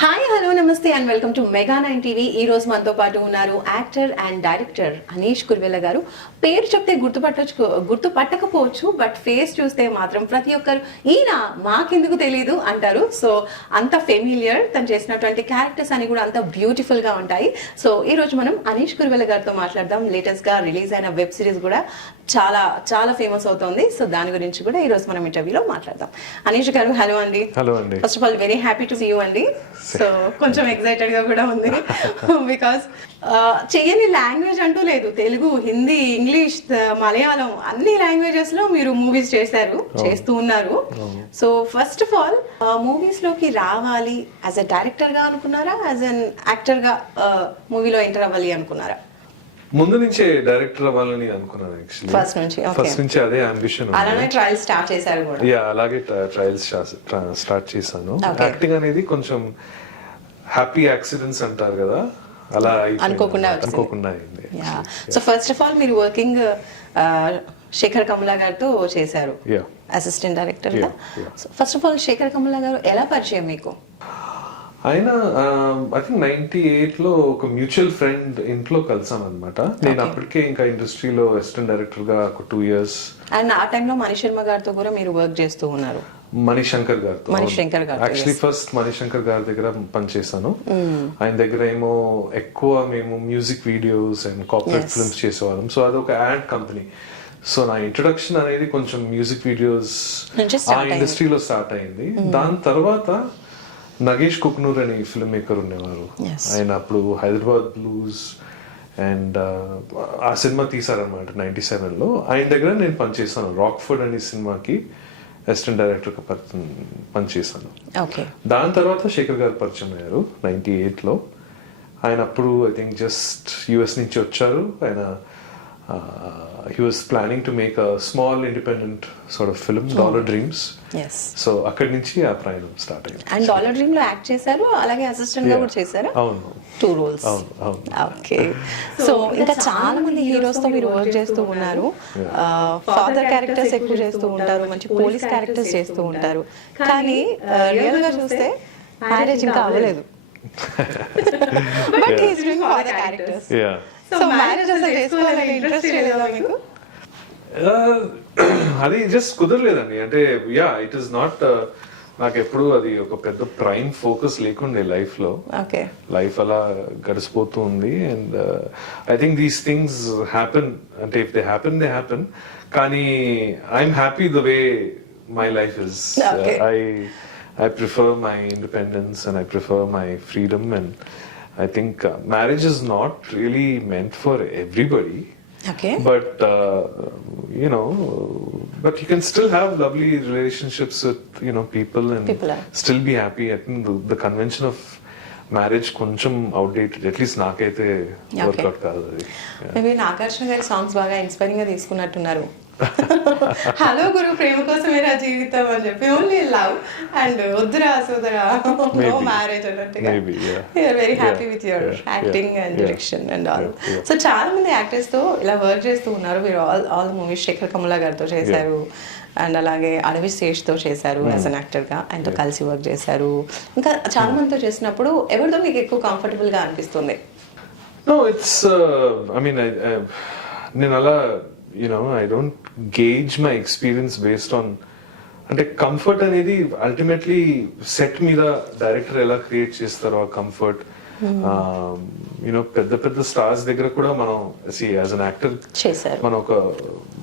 Hi hello నమస్తే and welcome to mega9tv. ఈ రోజు మనతో పాటు ఉన్నారు యాక్టర్ అండ్ డైరెక్టర్ అనీష్ కుర్వెల్ల గారు. పేరు చెప్తే గుర్తుపట్టకపోవచ్చు, బట్ ఫేస్ చూస్తే మాత్రం ప్రతి ఒక్కరు ఈయన మాకెందుకు తెలియదు అంటారు. సో అంత ఫెమిలియర్, తను చేసినటువంటి క్యారెక్టర్స్ అని కూడా అంత బ్యూటిఫుల్ గా ఉంటాయి. సో ఈ రోజు మనం అనీష్ కుర్వెల్ల గారితో మాట్లాడదాం. లేటెస్ట్ గా రిలీజ్ అయిన వెబ్ సిరీస్ కూడా చాలా చాలా ఫేమస్ అవుతుంది. సో దాని గురించి కూడా ఈ రోజు మనం ఇంటర్వ్యూలో మాట్లాడదాం. అనీష్ గారు హలో అండి. హలో అండి. First of all very happy to see you అండి. సో కొంచెం ఎక్సైటెడ్ గా కూడా ఉంది బికాస్ చెయ్యని లాంగ్వేజ్ అంటూ లేదు. తెలుగు, హిందీ, ఇంగ్లీష్, మలయాళం అన్ని లాంగ్వేజెస్ లో మీరు మూవీస్ చేస్తూ ఉన్నారు. So first of all movies లోకి రావాలి యాజ్ అ డైరెక్టర్ గా అనుకున్నారా, యాజ్ అన్ యాక్టర్ గా మూవీలో ఎంటర్ అవ్వాలి అనుకున్నారా? ముందు నుంచే డైరెక్టర్ అవ్వాలని అనుకున్నాను. యాక్చువల్లీ ఫస్ట్ నుంచి అదే అంబిషన్. అలానే ట్రయల్స్ స్టార్ట్ చేశారు కూడా? యా, అలాగే ట్రయల్స్ స్టార్ట్ చేశాను. యాక్టింగ్ అనేది కొంచెం హ్యాపీ యాక్సిడెంట్స్ అంటారు కదా, అలా అనుకోకుండా అయింది. సో ఫస్ట్ ఆఫ్ ఆల్ మీరు వర్కింగ్ శేఖర్ కమలా గారితో చేశారు అసిస్టెంట్ డైరెక్టర్ గా. ఫస్ట్ ఆఫ్ ఆల్ శేఖర్ కమలా గారు ఎలా పరిచయం మీకు? ఆయన ఐ థింక్ 98 లో ఒక మ్యూచువల్ ఫ్రెండ్ ఇంట్లో కలిసాం అనమాట. నేను అప్పటికే ఇంకా ఇండస్ట్రీలో అసిస్టెంట్ డైరెక్టర్ గా ఒక 2 years. అండ్ ఆ టైంలో మణిశర్మ గారితో కూడా మీరు వర్క్ చేస్తూ ఉన్నారు. మణిశంకర్ గారితో యాక్చువల్లీ ఫస్ట్ మణిశంకర్ గారి దగ్గర పనిచేశాను. ఆయన దగ్గర ఏమో ఎక్కువ మేము music videos and corporate films చేసేవాళ్ళం. సో అదొక యాడ్ కంపెనీ. సో నా ఇంట్రొడక్షన్ అనేది కొంచెం మ్యూజిక్ వీడియోస్ ఆ ఇండస్ట్రీలో స్టార్ట్ అయింది. దాని తర్వాత నగేష్ కుక్నూర్ అని ఫిల్మ్ మేకర్ ఉండేవారు. ఆయన అప్పుడు హైదరాబాద్ బ్లూస్ అండ్ ఆ సినిమా తీసారనమాట 97 లో. ఆయన దగ్గర నేను పనిచేశాను. రాక్ఫర్డ్ అనే సినిమాకి అసిస్టెంట్ డైరెక్టర్ గా పనిచేశాను. దాని తర్వాత శేఖర్ గారు పరిచయం అయ్యారు 98 లో. ఆయన అప్పుడు ఐ థింక్ జస్ట్ యుఎస్ నుంచి వచ్చారు. ఆయన he was planning to make a small independent sort of film, Dollar Dreams. Yes. So అక్కడి నుంచి ఆ ప్రయాణం స్టార్ట్ అయింది. అండ్ డాలర్ డ్రీమ్ లో యాక్ట్ చేశారు, అలాగే అసిస్టెంట్ గా కూడా చేశారు. అవును, 2 roles. ఓకే. సో ఇంకా చాలా మంది హీరోస్ తో మీరు వర్క్ చేస్తూ ఉన్నారు. ఫాదర్ క్యారెక్టర్స్ ఎక్కువ చేస్తూ ఉంటారు, మంచి పోలీస్ క్యారెక్టర్స్ చేస్తూ ఉంటారు. కానీ రియల్ గా చూస్తే మ్యారేజ్ ఇంకా అవ్వలేదు. But he is doing father characters. So marriage అసలు చేసుకోవాలని ఇంట్రెస్ట్ లేదా మీకు? అది జస్ట్ కుదరలేదండి. అంటే యా, ఇట్ ఈస్ నాట్, నాకు ఎప్పుడు అది ఒక పెద్ద ప్రైమ్ ఫోకస్ లేకుండే లైఫ్ లో. లైఫ్ అలా గడిచిపోతూ ఉంది. And I think these things happen. అంటే ఇఫ్ దే హ్యాపెన్. కానీ I'm happy the way my life is. I prefer my independence and I prefer my freedom, and I think marriage is not really meant for everybody. But but you can still have lovely relationships with people and still be happy. I think the convention of marriage కొంచెం outdated, at least నాకైతే work out కాదు అది. Maybe Nagarjuna గారి songs బాగా inspiring గా తీసుకున్నట్టున్నారు. Hello గురు, ప్రేమ కోసమే నా జీవితం అని చెప్పి, ఓన్లీ లవ్ అండ్ వద్దురా సోదరా నో మ్యారేజ్ అన్నట్టుగా. You are very happy with your acting and direction and all. So చాలా మంది యాక్టర్స్ తో ఇలా వర్క్ చేస్తూ ఉన్నారు. మీరు ఆల్ మూవీస్ శేఖర్ కమలా గారితో చేశారు, అండ్ అలాగే అడవి శేష్తో చేశారు యాజ్ అన్ యాక్టర్ గా. ఆయనతో కలిసి వర్క్ చేశారు. ఇంకా చాలా మందితో చేసినప్పుడు ఎవరితో మీకు ఎక్కువ కంఫర్టబుల్ గా అనిపిస్తుంది? No, it's I mean నేను అలా I don't gauge my experience based on, అంటే కంఫర్ట్ అనేది అల్టిమేట్లీ సెట్ మీద డైరెక్టర్ ఎలా క్రియేట్ చేస్తారో ఆ కంఫర్ట్. పెద్ద పెద్ద స్టార్స్ దగ్గర కూడా మనం యాజ్ అన్ యాక్టర్ మనం ఒక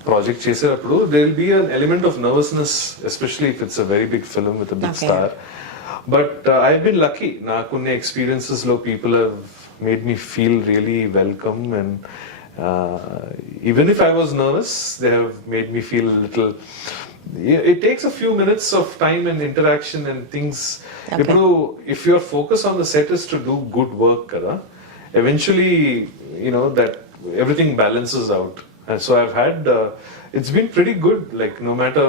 ప్రాజెక్ట్ చేసేటప్పుడు there will be an element of nervousness, especially if it's a very big film with a big star. But I've been lucky. నాకున్న ఎక్స్పీరియన్సెస్ లో people have made me feel really welcome, and even if I was nervous, they have made me feel a little. It takes a few minutes of time and interaction and things. If your focus on the set is to do good work kada, eventually that everything balances out. And so I've had it's been pretty good, like no matter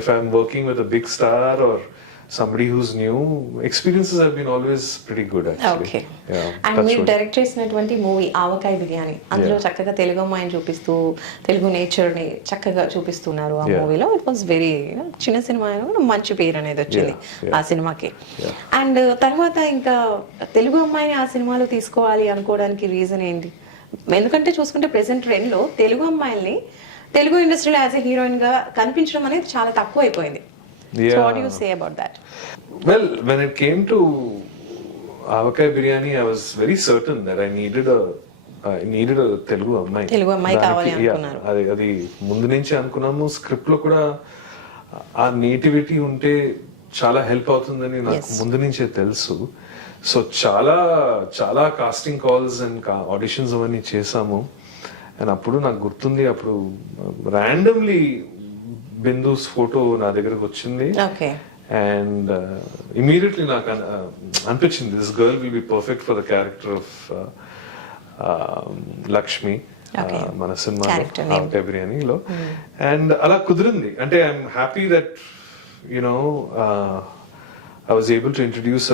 if I'm working with a big star or somebody who's new, experiences have been always pretty good actually. Okay Yeah, and touch మీరు wood. Direct చేసినటువంటి movie ఆవకాయ బిర్యానీ, అందులో చక్కగా తెలుగు అమ్మాయిని చూపిస్తూ తెలుగు నేచర్ని చక్కగా చూపిస్తున్నారు ఆ Yeah. మూవీలో. ఇట్ వాస్ వెరీ చిన్న సినిమా అయినా కూడా మంచి పేరు అనేది వచ్చింది Yeah. ఆ సినిమాకి. Yeah. అండ్ తర్వాత ఇంకా తెలుగు అమ్మాయిని ఆ సినిమాలో తీసుకోవాలి అనుకోవడానికి రీజన్ ఏంటి? ఎందుకంటే చూసుకుంటే ప్రెసెంట్ ట్రెండ్లో తెలుగు అమ్మాయిల్ని తెలుగు ఇండస్ట్రీలో యాజ్ ఎ హీరోయిన్ గా కనిపించడం అనేది చాలా తక్కువ అయిపోయింది. So what you say about that? Well, when it came to Avakai Biryani, I was very certain that I needed a Telugu అమ్మాయి. తెలుగు అమ్మాయి కావాలి దానికి, yeah, అనుకున్నారు. అది ముందు నుంచి అనుకున్నాము. స్క్రిప్ట్ లో కూడా ఆ నేటివిటీ ఉంటే చాలా హెల్ప్ అవుతుందని నాకు ముందు నుంచే తెలుసు. సో చాలా చాలా కాస్టింగ్ కాల్స్ అండ్ ఆడిషన్స్ అవన్నీ చేసాము. అండ్ అప్పుడు నాకు గుర్తుంది, అప్పుడు ర్యాండమ్లీ బిందూస్ ఫోటో నా దగ్గరకు వచ్చింది. ఓకే. అండ్ ఇమీడియట్లీ నాకు అనిపించింది this girl will be perfect for the character of Lakshmi మన సినిమాలో ఆవకాయ బిర్యానీలో. అండ్ అలా కుదిరింది. అంటే I'm happy that you know I was able to introduce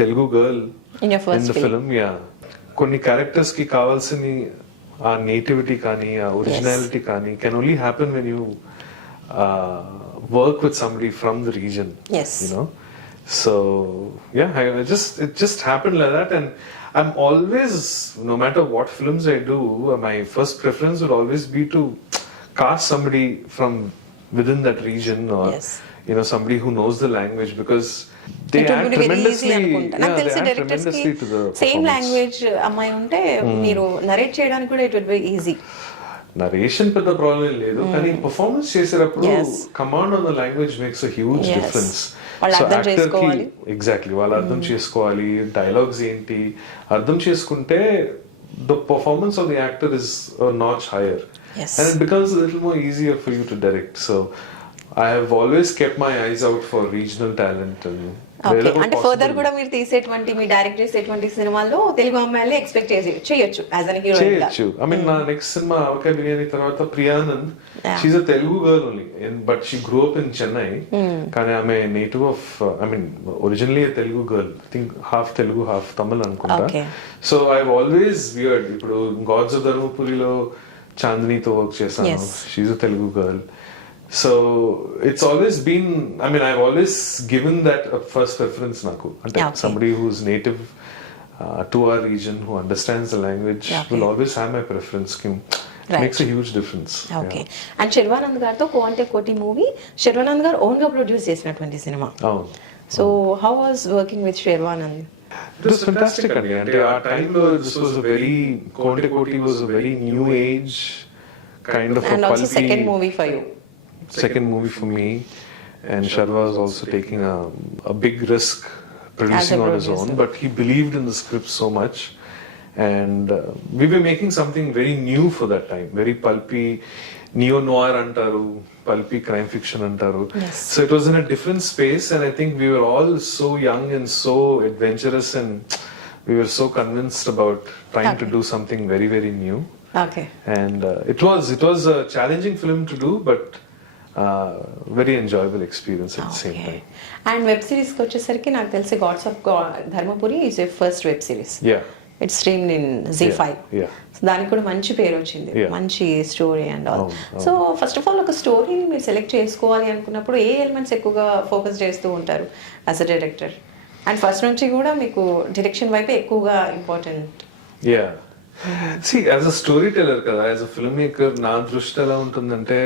Telugu girl in the film. Yeah, కొన్ని క్యారెక్టర్స్ కి కావాల్సిన ఆ నేటివిటీ కానీ ఆ ఒరిజినాలిటీ కానీ can only happen when you work with somebody from the region. Yes. You know, so yeah, it just happened like that. And I'm always, no matter what films I do, my first preference would always be to cast somebody from within that region, or you know, somebody who knows the language, because they add tremendously. నాకు తెలిసి directors కి same language అమ్మాయి ఉంటే మీరు narrate చేయడానికి కూడా it will be easy. Narration పెద్ద problem లేదు, కానీ పర్ఫార్మెన్స్ చేసేటప్పుడు command on the language makes a huge difference. So actor కి ఎగ్జాక్ట్లీ వాళ్ళు అర్థం చేసుకోవాలి, డైలాగ్స్ ఏంటి అర్థం చేసుకుంటే the performance of the actor is notch hire and it becomes a little more easier for you to direct. So I have always kept my eyes out for regional talent. And అంటే further కూడా మీరు తీసేటువంటి మీ direct చేసేటువంటి సినిమాల్లో తెలుగు అమ్మాయిల్ని expect చేయొచ్చు as an heroine గా. చేయొచ్చు. I mean నా నెక్స్ట్ సినిమా ఆవకాయ బిర్యానీ తర్వాత Priyanand, she's a Telugu girl only but she grow up in Chennai. కానీ ఆమె native of I mean originally Telugu girl, think half Telugu half Tamil అనుకుంటా. సో ఐ ఆల్వేస్ వియర్డ్, ఇప్పుడు గాడ్స్ ఆఫ్ ధర్మపురిలో చాందినితో వర్క్ చేశాను, she's a Telugu girl. So it's always been, I mean, I've always given that a first preference naku. Somebody who's native to our region, who understands the language, will always have my preference. Makes a huge difference. Okay. Yeah. And Shirvanand garto Koante Koti movie, Shirvanand gar own ga produce చేసినటువంటి cinema. So how was working with Shirvanand? It was fantastic. Ante our time lo this was a very, Koante Koti was a very new age kind of and a also second movie for you. Second movie for me, and Sharva was also taking a big risk producing on his own, but he believed in the script so much, and we were making something very new for that time, very pulpy neo-noir antaru, pulpy crime fiction antaru. So it was in a different space, and I think we were all so young and so adventurous, and we were so convinced about trying to do something very, very new. Okay. And it was a challenging film to do, but very enjoyable experience at the same time. And web series కి వచ్చేసరికి నాకు తెలిసి God's of Dharmapuri is a first web series. It's streamed in Z5. దానికి కూడా మంచి పేరు వచ్చింది, మంచి story and all. So first of all ఒక స్టోరీని మీరు సెలెక్ట్ చేసుకోవాలి అనుకున్నప్పుడు ఏ ఎలిమెంట్స్ ఎక్కువగా ఫోకస్ చేస్తూ ఉంటారు as a director? And first నుంచి కూడా మీకు డైరెక్షన్ వైపే ఎక్కువగా important. See, as a storyteller కదా, as a filmmaker, నా దృష్టి ఎలా ఉంటుందంటే,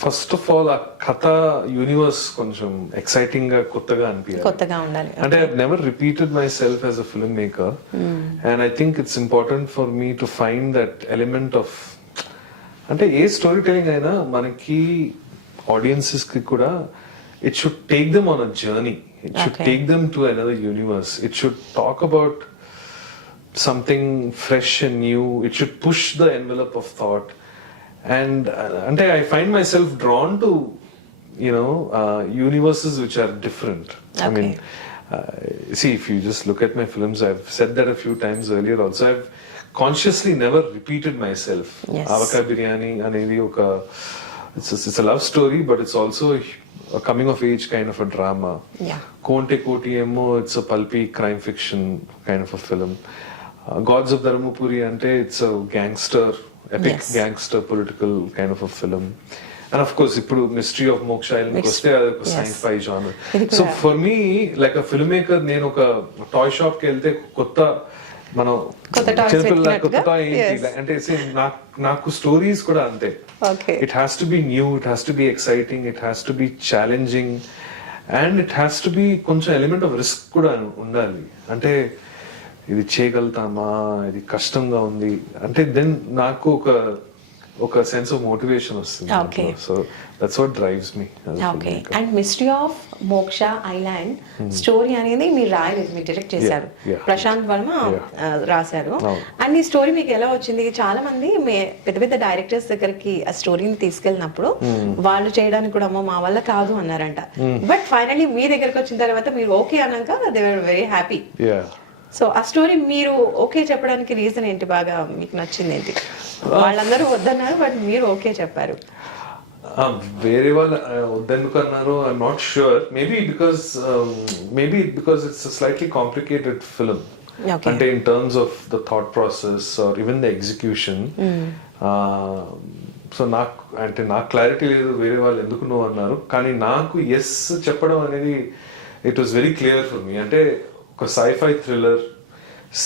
ఫస్ట్ ఆఫ్ ఆల్ ఆ కథ యూనివర్స్ కొంచెం ఎక్సైటింగ్ గా కొత్తగా ఉండాలి. అంటే I never repeated my self as a film maker, and I think it's important for me to find that element of, అంటే ఏ స్టోరీ టెలింగ్ అయినా మనకి ఆడియన్సెస్ కి కూడా it should take them on a journey. It should take them to another universe. It should talk about something fresh and new. It should push the envelope of thought. And I find myself drawn to, you know, universes which are different. I mean, see, if you just look at my films, I've said that a few times earlier also, I've consciously never repeated myself. Avaka Biryani anedi oka it's a love story, but it's also a coming of age kind of a drama. Yeah. Konte Koti Emo, it's a pulpy crime fiction kind of a film. Gods of Dharmapuri ante, it's a gangster, epic Yes. gangster political kind of a film. And of course, ఇప్పుడు Mystery of Moksha Island koste adok sci-fi genre. So for me, like a filmmaker, నేను ఒక toy shop కి వెళ్తే కొత్త మనం చిన్నపిల్లల కొత్త toy ఏంటి అంటే నాకు స్టోరీస్ కూడా అంతే. It has to be new, it has to be exciting, it has to be challenging, and it has to be కొంచెం ఎలిమెంట్ ఆఫ్ రిస్క్ కూడా ఉండాలి. అంటే ఇది చేయగలుగుతామా, ఇది కష్టంగా ఉంది అంటే దెన్ నాకు ఒక సెన్స్ ఆఫ్ మోటివేషన్ వస్తుంది. So that's what drives me. Okay. And mystery of Moksha island story అనేది మీరు రాయలేదు, మీరు డైరెక్ట్ చేశారు, ప్రశాంత్ వర్మ రాశారు. అండ్ ఈ స్టోరీ మీకు ఎలా వచ్చింది? చాలా మంది పెద్ద పెద్ద డైరెక్టర్స్ దగ్గరికి ఆ స్టోరీని తీసుకెళ్ళినప్పుడు వాళ్ళు చేయడానికి కూడా అమ్మో మా వల్ల కాదు అన్నారంట. బట్ ఫైనల్లీ మీ దగ్గరకు వచ్చిన తర్వాత మీరు ఓకే అన్నాక they were very happy. So ఆ స్టోరీ మీరు ఓకే చెప్పడానికి రీజన్ ఏంటి? బాగా మీకు నచ్చింది ఏంటి? వాళ్ళందరూ వద్దన్నారు బట్ మీరు ఓకే చెప్పారు. వేరే వాళ్ళు వద్దెందుకు అన్నారు I'm not sure. Maybe because it's slightly complicated film. అంటే in terms of the thought process or even the execution. So నాకు క్లారిటీ లేదు వేరే వాళ్ళు ఎందుకు నువ్వు అన్నారు. కానీ నాకు ఎస్ చెప్పడం అనేది it was very clear for me. అంటే ఒక sci-fi thriller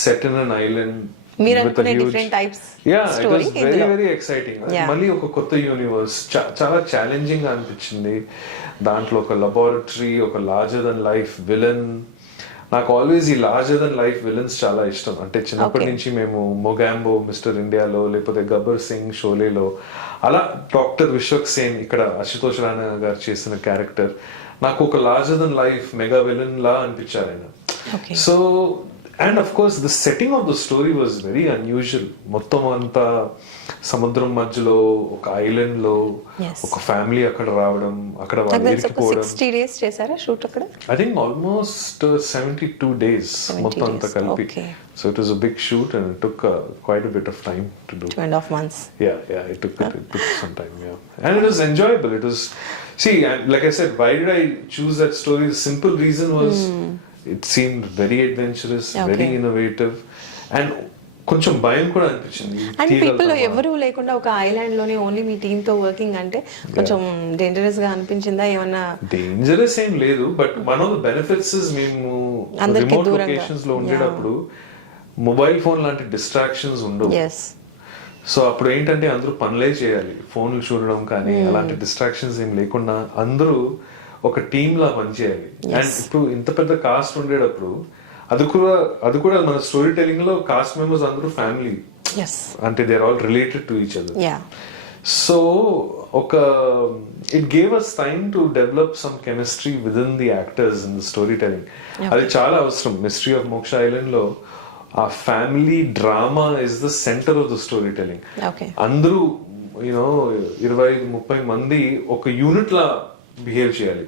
set in an island with a huge, different types it was very exciting. మళ్ళీ ఒక కొత్త యూనివర్స్, చాలా ఛాలెంజింగ్ గా అనిపించింది. దాంట్లో ఒక laboratory, ఒక లార్జర్ దెన్ లైఫ్ విలన్. నాకు ఆల్వేస్ ఈ లార్జర్ దెన్ లైఫ్ విలన్స్ చాలా ఇష్టం. అంటే చిన్నప్పటి నుంచి మేము మొగాంబో మిస్టర్ ఇండియాలో, లేకపోతే గబ్బర్ సింగ్ షోలేలో, అలా డాక్టర్ విశ్వక్ సేన్ ఇక్కడ అశుతోష్ రాణా గారు చేసిన క్యారెక్టర్ నాకు ఒక larger than life mega villain లా అనిపించారు ఆయన. So, and of course the setting of the story was very unusual. మొత్తం అంతా సముద్రం మధ్యలో ఒక ఐలాండ్ లో ఒక ఫ్యామిలీ అక్కడ రావడం, అక్కడ వాళ్ళు ఇరుక్కుపోవడం. 60 days చేశారా షూట్ అక్కడ? I think almost 72 days మొత్తం అంతా కలిపి. So it was a big shoot and it took quite a bit of time to do. 2.5 months. Yeah, it took some time, and it was enjoyable. It was, see, like I said, why did I choose that story? The simple reason was it seemed very adventurous, very innovative, and కొంచెం భయం కూడా అనిపించింది. And people ఎవరు లేకుండా ఒక island లోనే only మీ team తో working అంటే కొంచెం డేంజరస్ గా అనిపించిందా? ఏమన్నా డేంజరస్ ఏం లేదు, but one of the benefits is మేము రిమోట్ లొకేషన్స్ లో ఉండేటప్పుడు మొబైల్ ఫోన్ లాంటి డిస్ట్రాక్షన్స్ ఉండవు. సో అప్పుడు ఏంటంటే అందరూ పనులే చేయాలి, ఫోన్లు చూడడం కానీ అలాంటి డిస్ట్రాక్షన్స్ ఏం లేకుండా అందరూ ఒక టీమ్ లా పనిచేయాలి. అండ్ ఇప్పుడు ఇంత పెద్ద కాస్ట్ ఉండేటప్పుడు అది కూడా మన స్టోరీ టెలింగ్ లో కాస్ట్ మెంబర్స్ అందరూ ఫ్యామిలీ, అంటే they are all related to each other. So it gave us time to develop some chemistry with in the actors in the story telling. అది చాలా అవసరం. మిస్టరీ ఆఫ్ మోక్ష ఐలాండ్ లో ఆ family drama is the centre of the story telling. అందరూ 25-30 మంది ఒక unit లా behave చేయాలి.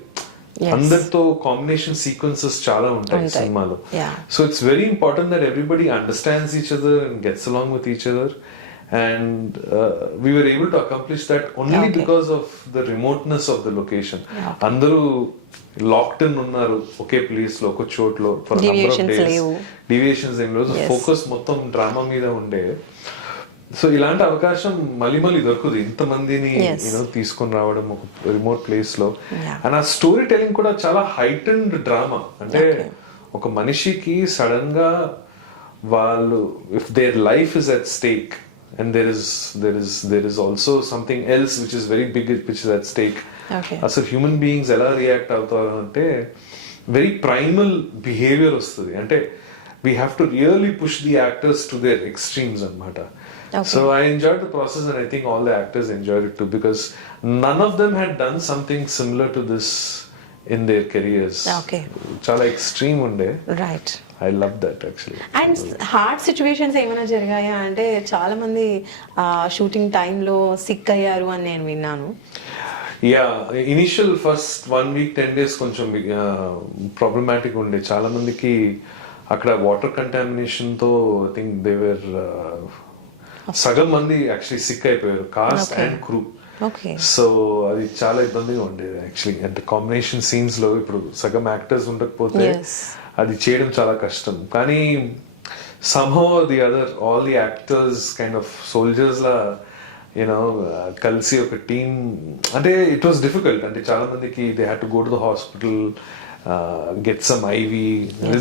అందరితో కాంబినేషన్ సీక్వెన్సెస్ చాలా ఉంటాయి సినిమాలో. So it's very important that everybody understands each other and gets along with each other. And we were able to accomplish that only because of the remoteness of the location. అందరూ locked in ఉన్నారు ఒకే place లో, ఒక చోట్లో for number of days. Deviations ఏం లేదు, focus మొత్తం drama మీద ఉండే. సో ఇలాంటి అవకాశం మళ్ళీ దొరకదు ఇంతమందిని తీసుకొని రావడం ఒక రిమోట్ ప్లేస్ లో. అండ్ ఆ స్టోరీ టెలింగ్ కూడా చాలా హైటెండ్ డ్రామా. అంటే ఒక మనిషికి సడన్ గా వాళ్ళు if their life is at stake and there is also something else which is very big which is at stake. అసలు హ్యూమన్ బీయింగ్స్ ఎలా రియాక్ట్ అవుతారు అంటే వెరీ ప్రైమల్ బిహేవియర్ వస్తుంది. అంటే we have to really push the actors to their extremes anamata. So I enjoyed the process and I think all the actors enjoyed it too because none of them had done something similar to this in their careers. Chala extreme unde. Right. I love that actually. And hard situations ఏమైనా జరిగాయా? అంటే చాలా మంది shooting time లో sick అయ్యారు అని నేను విన్నాను. ఇనిషియల్ ఫస్ట్ 1 week 10 days కొంచెం ప్రాబ్లమాటిక్ ఉండే. చాలా మందికి అక్కడ వాటర్ కంటామినేషన్ తో ఐ థింక్ దే వర్ సగం మంది యాక్చువల్లీ సిక్ అయిపోయారు, cost and crew. Okay. So అది చాలా ఇబ్బందిగా ఉండేది యాక్చువల్లీ. అంటే కాంబినేషన్ సీన్స్ లో ఇప్పుడు సగం యాక్టర్స్ ఉండకపోతే అది చేయడం చాలా కష్టం. కానీ somehow or the other all the actors kind of soldiers la కలిసి ఒక టీమ్. అంటే ఇట్ వాస్ డిఫికల్ట్. అంటే చాలా మందికి they had to go to the hospital, get some IV.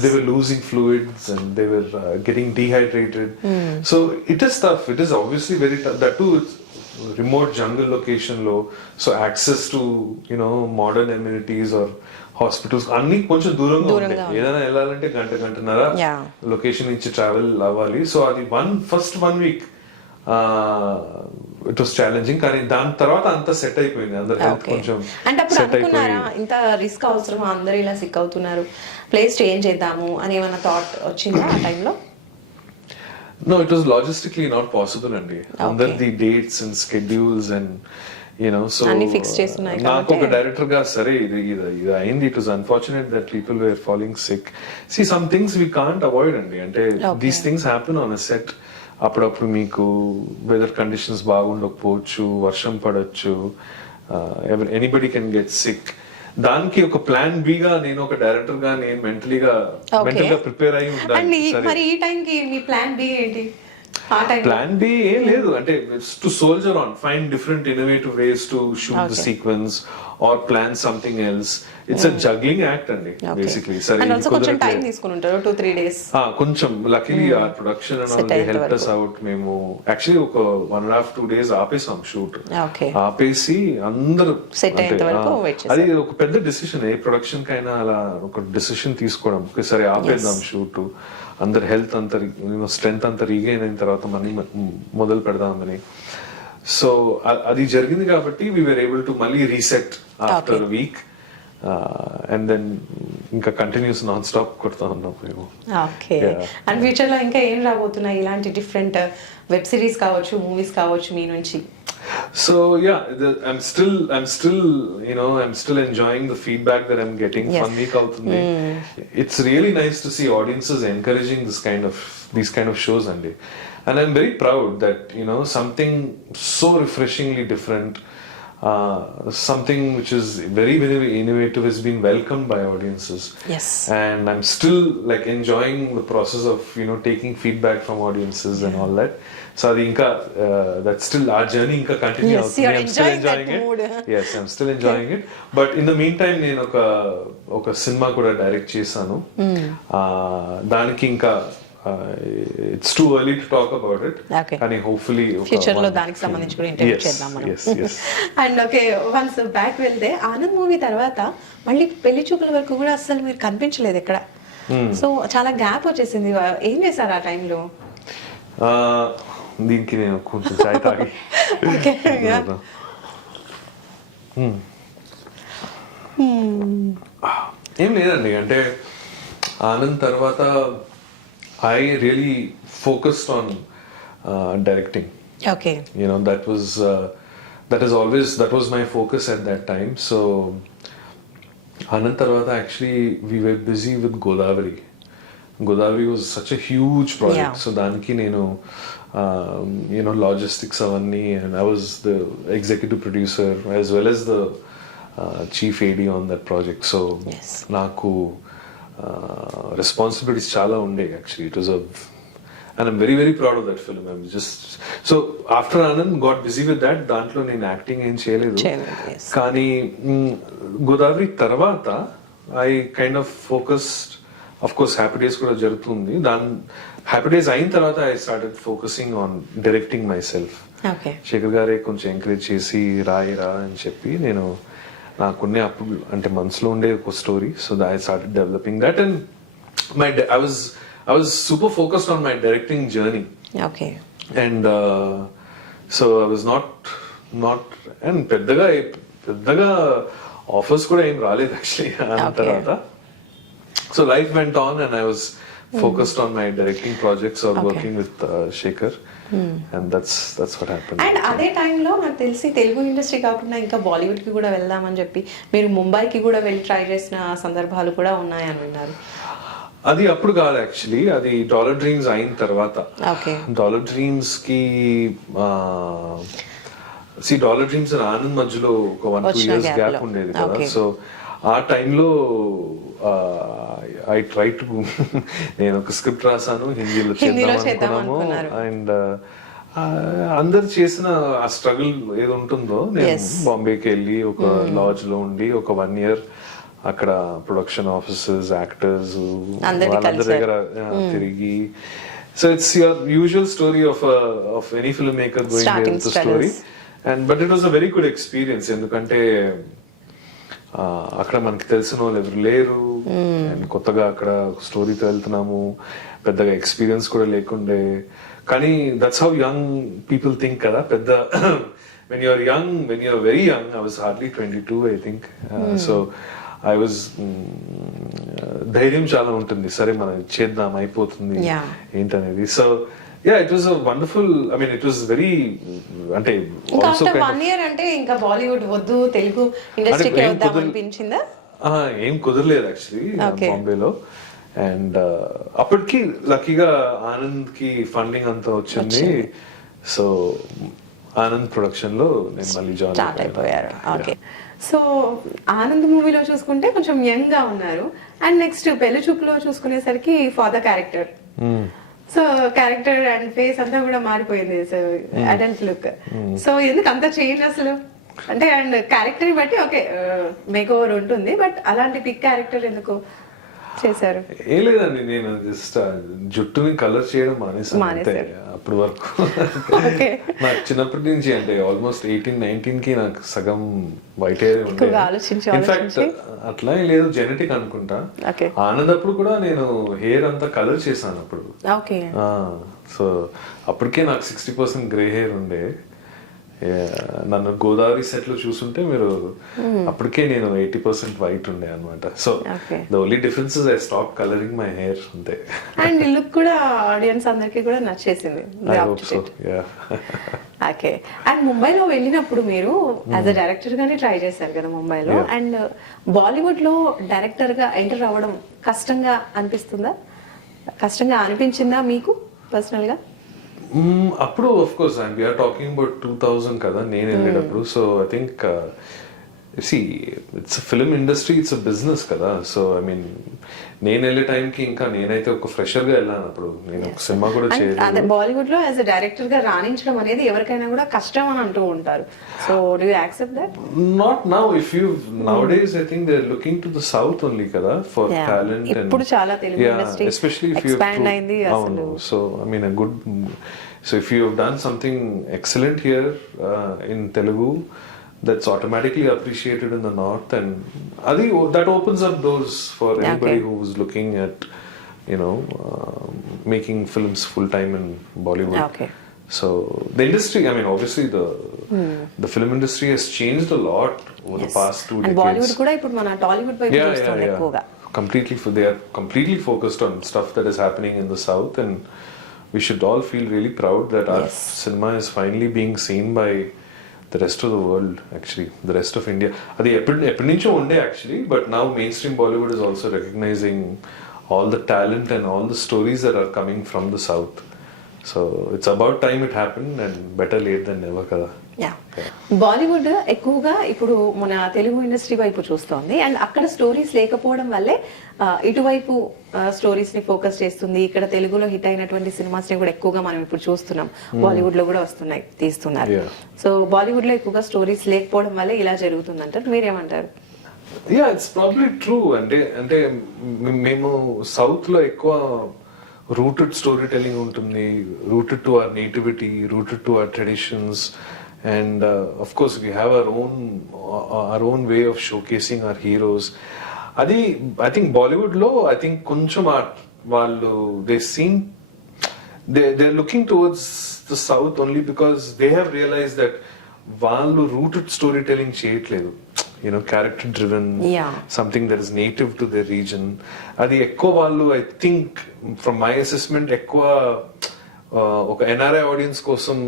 They were losing fluids and they were getting dehydrated. So it is tough. It is obviously very tough. That too, it's remote jungle location low, so access to modern amenities or hospitals అన్ని కొంచెం దూరంగా ఉంటాయి. ఏదైనా వెళ్ళాలంటే గంటన్నర location నుంచి travel అవ్వాలి. So అది first 1 week it was challenging. కానీ దాని తర్వాత అంతా సెట్ అయిపోయింది. అందరి హెల్త్ కొంచెం సెట్ అయిపోయింది. ఇంత రిస్క్ అవసరమా, అందరూ ఇలా సిక్ అవుతున్నారు, ప్లేస్ చేంజ్ చేద్దాము అని ఏమైనా థాట్ వచ్చిందా ఆ టైంలో? No, it was logistically not possible అండి. అందరిది dates and schedules and so నాకు ఒక డైరెక్టర్ గా సరే ఇది అయింది. It was unfortunate that people were falling sick. See some things we can't avoid అండి. అంటే these things happen on a set. అప్పుడప్పుడు మీకు వెదర్ కండిషన్స్ బాగుండకపోవచ్చు, వర్షం పడవచ్చు, ఎనీబడి కెన్ గెట్ సిక్. దానికి ఒక ప్లాన్ బి గా నేను ఒక డైరెక్టర్ గా నేను మెంటల్ గా ప్రిపేర్ అయి ఉండాలి. మరి ఈ టైం కి మీ ప్లాన్ బి ఏంటి? ప్లాన్ బి ఏం లేదు. అంటే to soldier on, find different innovative ways to shoot the sequence or plan something else. It's a juggling act అండి బేసిక్లీ. సరే కొంచెం టైం తీసుకుంటారు, 2-3 days. కొంచెం లక్కీలీ ఆ ప్రొడక్షన్ హెల్ప్ us అవుట్. మేము యాక్చువల్లీ ఒక 1.5-2 days ఆపేసాం షూట్. ఆపేసి అందరూ, అది ఒక పెద్ద డిసిషన్. ఏ ప్రొడక్షన్ కైనా అలా ఒక డిసిషన్ తీసుకోవడం, సరే ఆపేద్దాం షూట్, అందరి హెల్త్ అంతా స్ట్రెంగ్త్ అంతా రీగైన్ అయిన తర్వాత మళ్ళీ మొదలు పెడదామని. సో అది జరిగింది కాబట్టి we were able to మళ్ళీ reset after a week and then ఇంకా కంటిన్యూస్ నాన్ స్టాప్ కొడతా ఉన్నాం మేము. ఓకే. అండ్ ఫ్యూచర్ లో ఇంకా ఏం రాబోతున్నాయి ఇలాంటి డిఫరెంట్ వెబ్ సిరీస్ కావచ్చు, మూవీస్ కావచ్చు మీ నుంచి? So yeah, I'm still enjoying the feedback that I'm getting. Fun week outundi. It's really nice to see audiences encouraging these kind of shows and I'm very proud that something so refreshingly different, something which is very very innovative has been welcomed by audiences. Yes. And I'm still like enjoying the process of taking feedback from audiences and all that. So that's still our journey inka continue. Yes, you're I'm still enjoying that it. mood. Yes, I'm still enjoying it. But in the meantime నేను ఒక cinema కూడా direct చేశాను. దానికి ఇంకా it's too early to talk about it. కానీ hopefully future లో దానికి సంబంధించి కూడా ఇంటర్వ్యూ చేద్దాం మనం. Yes. And okay, once back వెళ్తే ఆనంద్ మూవీ తర్వాత మళ్ళీ పెళ్లి చూపుల వరకు కూడా అసలు మీరు కనిపించలేదు ఎక్కడ. సో చాలా గ్యాప్ వచ్చేసింది. ఏం చేశారు ఆ టైంలో? దీనికి నేను కొంచెం చాయ్ తాగి ఏం లేదండి. అంటే ఆనంద్ తర్వాత I really focused on directing. Okay. That was my focus at that time. So Anand tarvata actually we were busy with Godavari. Godavari was such a huge project. So daniki nenu logistics avanni, and I was the executive producer as well as the chief AD on that project. So naku responsibilities chala unde actually. It was and I'm very very proud of that film. I'm just so after Anand got busy with that, dantlo nenu acting em cheyaledu. Kani Godavari tarvata I kind of focused, of course Happy Days kuda jarutundi. Then Happy Days ayin tarvata I started focusing on directing myself. Okay. Shekhar gare koncham encourage chesi raayira ani cheppi nenu నాకున్నే అప్పుడు అంటే మనసులో ఉండే ఒక story. So I started developing that and I was super focused on my directing journey. Okay. And so I was not and పెద్దగా offers కూడా ఏం రాలేదు actually తర్వాత. So life went on and I was focused on my directing projects or working with Shekhar. And that's what happened. And అదే టైంలో నాకు తెలిసి Telugu industry కాకుండా ఇంకా బాలీవుడ్ కి కూడా వెళ్దామని చెప్పి మీరు ముంబైకి కూడా వెళ్ళి ట్రై చేసిన సందర్భాలు కూడా ఉన్నాయని విన్నారు. అది అప్పుడు కాదు యాక్చువల్లీ, అది డాలర్ డ్రీమ్స్ అయిన తర్వాత. డాలర్ డ్రీమ్స్ కి డాలర్ డ్రీమ్స్ అండ్ ఆనంద్ మధ్యలో ఒక 1-2 years గ్యాప్ ఉండేది కదా. సో ఆ టైంలో ఐ ట్రై టు నేను ఒక స్క్రిప్ట్ రాసాను, హిందీలో చేద్దాం అనుకున్నాము. అండ్ అందరు చేసిన ఆ స్ట్రగుల్ ఏది ఉంటుందో, నేను బాంబేకి వెళ్ళి ఒక లాడ్జ్ లో ఉండి ఒక 1 year అక్కడ ప్రొడక్షన్ ఆఫీసర్స్, యాక్టర్స్ వాళ్ళందరి దగ్గర తిరిగి. So it's your usual story of any film maker going to story. And but it was a very good experience, ఎందుకంటే అక్కడ మనకి తెలిసిన వాళ్ళు ఎవరు లేరు, అండ్ కొత్తగా అక్కడ స్టోరీతో వెళ్తున్నాము, పెద్దగా ఎక్స్పీరియన్స్ కూడా లేకుండే. కానీ that's how young people think కదా, పెద్ద when you're very young, I was hardly 22 I think. So I was ధైర్యం చాలా ఉంటుంది, సరే మనం చేద్దాం అయిపోతుంది ఏంటనేది. So yeah, it was a wonderful, I mean it was very, అంటే also after 1 year అంటే ఇంకా బాలీవుడ్ వద్దు తెలుగు ఇండస్ట్రీకి వద్దాం అనిపించిందా? ఏం కుదరలేదు యాక్చువల్లీ బాంబేలో. అండ్ అప్పటికి లక్కీగా ఆనంద్ కి ఫండింగ్ అంతా వచ్చింది. సో ఆనంద్ ప్రొడక్షన్ లో నేను మళ్ళీ జాయిన్ అయిపోయారు. ఓకే, సో ఆనంద్ మూవీలో చూసుకుంటే కొంచెం యంగ్ గా ఉన్నారు, అండ్ నెక్స్ట్ పెళ్లి చూపులో చూసుకునేసరికి father character. So character and face అంతా కూడా మారిపోయింది, సో అడల్ట్ లుక్. సో ఎందుకు అంత చేంజ్ అసలు? అంటే అండ్ క్యారెక్టర్ బట్టి ఓకే మేక్ ఓవర్ ఉంటుంది, బట్ అలాంటి బిగ్ క్యారెక్టర్ ఎందుకు చేశారు? ఏం లేదండి, నేను జస్ట్ జుట్టుని కలర్ చేయడం మానేసాను అప్పటి వరకు. నాకు చిన్నప్పటి నుంచి అంటే ఆల్మోస్ట్ 18-19 కి నాకు సగం వైట్ హెయిర్ ఉండే. ఇన్ఫాక్ట్ అట్లా ఏం లేదు, జెనెటిక్ అనుకుంటా. ఆనందప్పుడు కూడా నేను హెయిర్ అంతా కలర్ చేశాను అప్పుడు. సో అప్పటికే నాకు 60% గ్రే హెయిర్ ఉండే. నన్ను గోదావరి సెట్ లో చూసుంటే మీరు అప్పటికే నేను 80% వైట్ ఉండే అనమాట. So the only difference is I stop colouring my hair అంతే. అండ్ లుక్ కూడా ఆడియన్స్ అందరికి కూడా నచ్చేసింది. ఓకే, అండ్ ముంబైలో వెళ్ళినప్పుడు మీరు యాజ్ అ డైరెక్టర్ గానే ట్రై చేశారు కదా ముంబైలో, అండ్ బాలీవుడ్ లో డైరెక్టర్ గా ఎంటర్ అవ్వడం కష్టంగా అనిపిస్తుందా? కష్టంగా అనిపించిందా మీకు పర్సనల్ గా? అప్పుడు of course and we're talking about 2000 కదా నేను వెళ్ళేటప్పుడు. So I think it's film industry, it's a business కదా. సో ఐ మీన్ నేను వెళ్ళే టైంకి ఇంకా నేనైతే ఒక ఫ్రెషర్ గా వెళ్ళాను అప్పుడు, నేను ఒక సినిమా కూడా చేయలేదు. బాలీవుడ్ లో యాజ్ అ డైరెక్టర్ గా రాణించడం అనేది ఎవరికైనా కూడా కష్టం అని అంటూ ఉంటారు. So do you accept that? Not now. If you nowadays I think they are looking to the south only కదా ఫర్ టాలెంట్. ఇప్పుడు చాలా Telugu industry especially if you expand అయింది అసలు. So I mean a good, so if you have done something excellent here in Telugu, that's automatically appreciated in the north, and that opens up doors for anybody who's looking at making films full time in Bollywood. Okay. So the industry, I mean obviously the film industry has changed a lot over the past 2 decades. And Bollywood kuda ippudu mana Tollywood వైపు చూస్తుంది ఎక్కువగా. They are completely focused on stuff that is happening in the south, and we should all feel really proud that our cinema is finally being seen by the rest of the world, actually the rest of India. Adi eppadi nuncho unde actually, but now mainstream Bollywood is also recognizing all the talent and all the stories that are coming from the south. So it's about time it happened, and better late than never kada. Bollywood ఎక్కువగా ఇప్పుడు మన Telugu industry వైపు చూస్తోంది, and అక్కడ stories లేకపోవడం వల్లే ఇటువైపు stories ని ఫోకస్ చేస్తుంది. ఇక్కడ తెలుగులో హిట్ అయినటువంటి సినిమాస్ ని కూడా ఎక్కువగా మనం ఇప్పుడు చూస్తున్నాం, బాలీవుడ్ లో కూడా వస్తున్నాయి, తీస్తున్నారు. సో బాలీవుడ్ లో ఎక్కువగా స్టోరీస్ లేకపోవడం వల్లే ఇలా జరుగుతుంది అంటారు, మీరేమంటారు? It's probably true. అంటే మేము సౌత్ లో ఎక్కువ రూటెడ్ స్టోరీ టెల్లింగ్ ఉంటుంది, rooted to our nativity, rooted to our traditions. And of course we have our own way of showcasing our heroes. Adi I think Bollywood lo I think koncham vallu they're looking towards the south only because they have realized that vallu rooted storytelling cheyatledu, character driven, something that is native to their region. Adi ekko vallu I think from my assessment ekko ఒక NRI audience కోసం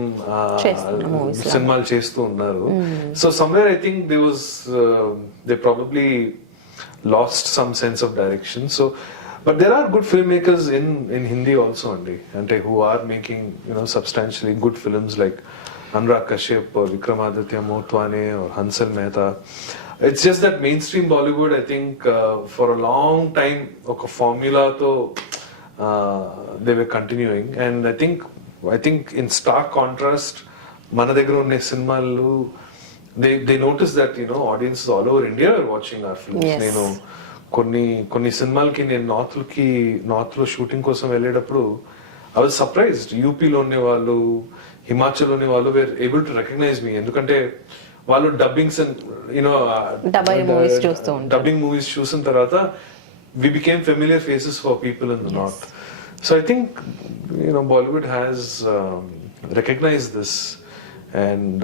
సినిమాలు చేస్తూ ఉన్నారు. So somewhere I think they probably lost some sense of direction. So but there are good film makers in Hindi also అండి, అంటే who are making substantially good films like Anurag Kashyap or Vikramaditya Motwane or Hansal Mehta. It's just that mainstream Bollywood, I think, for a long time, oka formula to they were continuing, and I think in stark contrast, మన దగ్గర ఉన్న సినిమాలు they notice that audiences all over India are watching our films. నేను కొన్ని సినిమాలకి నేను north లో shooting కోసం వెళ్ళేటప్పుడు I was surprised. యూపీలో ఉండే వాళ్ళు, హిమాచల్ ఉండే వాళ్ళు were able to recognize me, ఎందుకంటే వాళ్ళు డబ్బింగ్స్ డబ్బింగ్ మూవీస్ చూసిన తర్వాత we became familiar faces for people in the north. So I think Bollywood has recognized this, and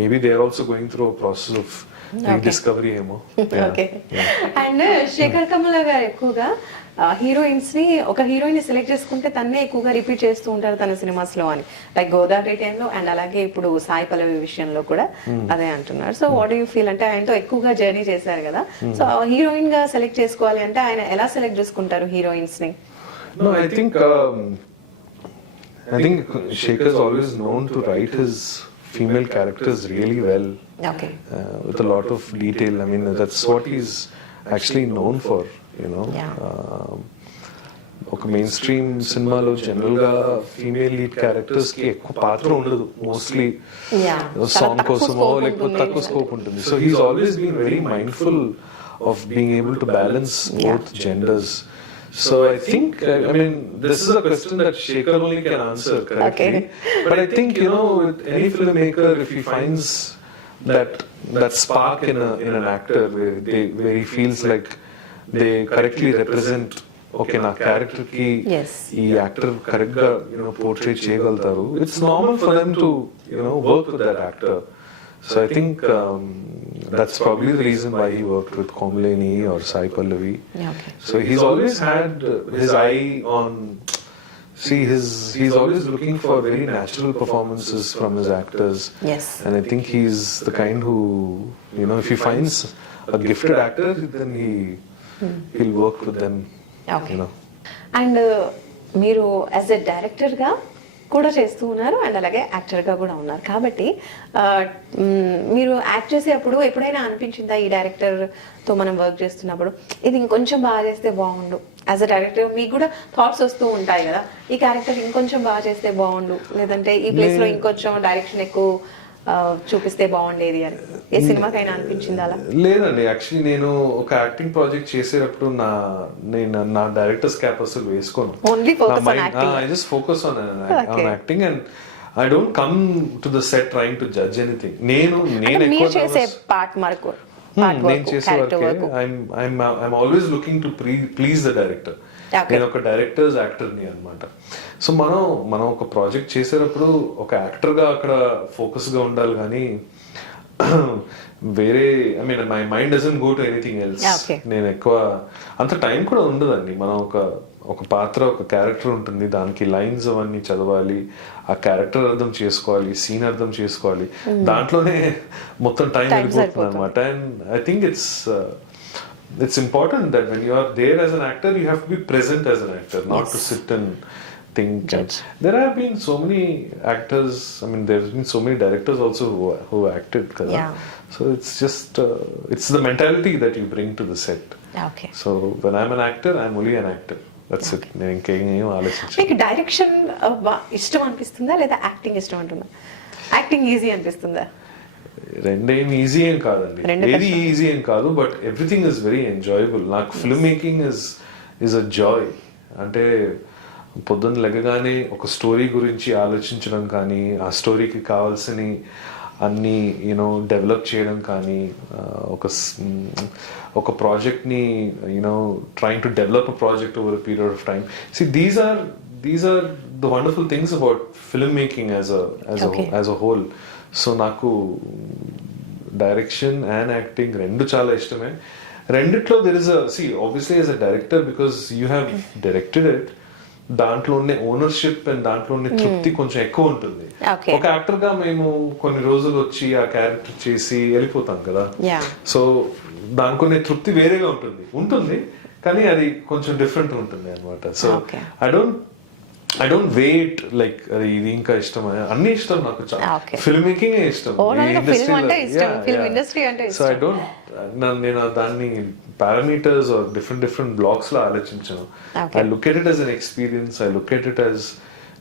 maybe they are also going through a process of rediscovery emo. Okay. And Sekhar Kammula గారు ఎక్కువగా heroines ని ఒక heroine select చేసుకుంటే తన్నే ఎక్కువగా repeat చేస్తూ ఉంటారు తన సినిమాస్ లో అని, లైక్ గోదావరి టైంలో అండ్ అలాగే ఇప్పుడు సాయి పల్లవి విషయంలో కూడా అదే అంటున్నారు. సో వాట్ యూ ఫీల్ అంటే ఆయనతో ఎక్కువగా జర్నీ చేశారు కదా, సో హీరోయిన్ గా సెలెక్ట్ చేసుకోవాలి అంటే ఆయన ఎలా సెలెక్ట్ చేసుకుంటారు హీరోయిన్స్ ని? No, I think Shekhar is always known to write his female characters really well. Okay. With a lot of detail. I mean, that's what he's actually known for, Yeah. ఒక main stream సినిమాలో general గా female lead characters కి ఎక్కువ పాత్ర ఉండదు, mostly song కోసమో లేకపోతే తక్కువ స్కోప్ ఉంటుంది. So he's always been very mindful of being able to balance both genders. So I think, I mean, this is a question that Shekhar only can answer correctly. Okay. But I think, with any filmmaker, if he finds that spark in an actor where he feels like they correctly represent, okay, na character ki ee actor correct ga portray cheyagaltaru, it's normal for them to work with that actor. So I think that's probably the reason why he worked with Komleni or Sai Pallavi. Okay. So he's always had his eye on. He's always looking for very natural performances from his actors. Yes. And I think he's the kind who, if he finds a gifted actor, then he'll work with them. Okay. And మీరు as a director గా కూడా చేస్తూ ఉన్నారు and అలాగే actor గా కూడా ఉన్నారు కాబట్టి మీరు యాక్ట్ చేసేటప్పుడు ఎప్పుడైనా అనిపించిందా ఈ డైరెక్టర్ తో మనం వర్క్ చేస్తున్నప్పుడు ఇది ఇంకొంచెం బాగా చేస్తే బాగుండు, యాజ్ అ డైరెక్టర్ మీకు కూడా థాట్స్ వస్తూ ఉంటాయి కదా, ఈ క్యారెక్టర్ ఇంకొంచెం బాగా చేస్తే బాగుండు, లేదంటే ఈ ప్లేస్ లో ఇంకొంచెం డైరెక్షన్ ఎక్కువ చూపిస్తే బాగుండేది అని ఏ సినిమాకైనా అనిపించింది అలా? లేదండి, యాక్చువల్లీ నేను ఒక యాక్టింగ్ ప్రాజెక్ట్ చేసేటప్పుడు నా డైరెక్టర్స్ క్యాప్ అసలు వేసుకోను. Only focus on acting. I just focus on acting and I don't come to the set trying to judge anything. నేను మీరు చేసే పార్ట్ వరకు నేను చేసే వరకే I'm always looking to please the director. నేను ఒక డైరెక్టర్స్ యాక్టర్ని అనమాట. సో మనం ఒక ప్రాజెక్ట్ చేసేటప్పుడు ఒక యాక్టర్గా అక్కడ ఫోకస్గా ఉండాలి, కానీ వేరే my mind doesn't go to anything else. నేను ఎక్కువ అంత టైం కూడా ఉండదండి. మనం ఒక పాత్ర, ఒక క్యారెక్టర్ ఉంటుంది, దానికి లైన్స్ అవన్నీ చదవాలి, ఆ క్యారెక్టర్ అర్థం చేసుకోవాలి, సీన్ అర్థం చేసుకోవాలి, దాంట్లోనే మొత్తం టైం వెళ్ళిపోతుంది అనమాట. And I think it's important that when you are there as an actor, you have to be present as an actor, not to sit and think. There have been so many actors, there's been so many directors also who acted. Yeah. So it's just it's the mentality that you bring to the set. Okay. So when I'm an actor, I'm only an actor. That's it. నేను ఇంకేం ఆలోచించను. మీకు direction ఇష్టం అనిపిస్తుందా లేదా acting ఇష్టం అంటున్నా? Acting easy అనిపిస్తుందా? రెండేం easy ఏం కాదండి, ఏది ఈజీ ఏం కాదు, but everything is very enjoyable. నాకు film making is a joy. అంటే పొద్దున్న లెగగానే ఒక స్టోరీ గురించి ఆలోచించడం కానీ, ఆ స్టోరీకి కావాల్సిన అన్ని డెవలప్ చేయడం కానీ, ఒక ప్రాజెక్ట్ని trying to develop a project over a period of time. See these are the wonderful things about film making as a whole. So నాకు డైరెక్షన్ అండ్ యాక్టింగ్ రెండు చాలా ఇష్టమే. రెండిట్లో there is obviously as a director, because you have directed it, దాంట్లో ఉండే ownership and దాంట్లో ఉండే తృప్తి కొంచెం ఎక్కువ ఉంటుంది. ఒక యాక్టర్ గా మేము కొన్ని రోజులు వచ్చి ఆ క్యారెక్టర్ చేసి వెళ్ళిపోతాం కదా, సో దానికి ఉండే తృప్తి వేరేగా ఉంటుంది, కానీ అది కొంచెం డిఫరెంట్ ఉంటుంది అనమాట. So I don't weight like ఇది ఇంకా ఇష్టం అన్ని ఇష్టం నాకు ఫిల్మ్ మేకింగ్ ఇష్టం సో ఐ డోంట్ నేను దాన్ని పారామీటర్స్ డిఫరెంట్ బ్లాక్స్ లో ఆలోచించాను. I look at it as an experience, I look at it as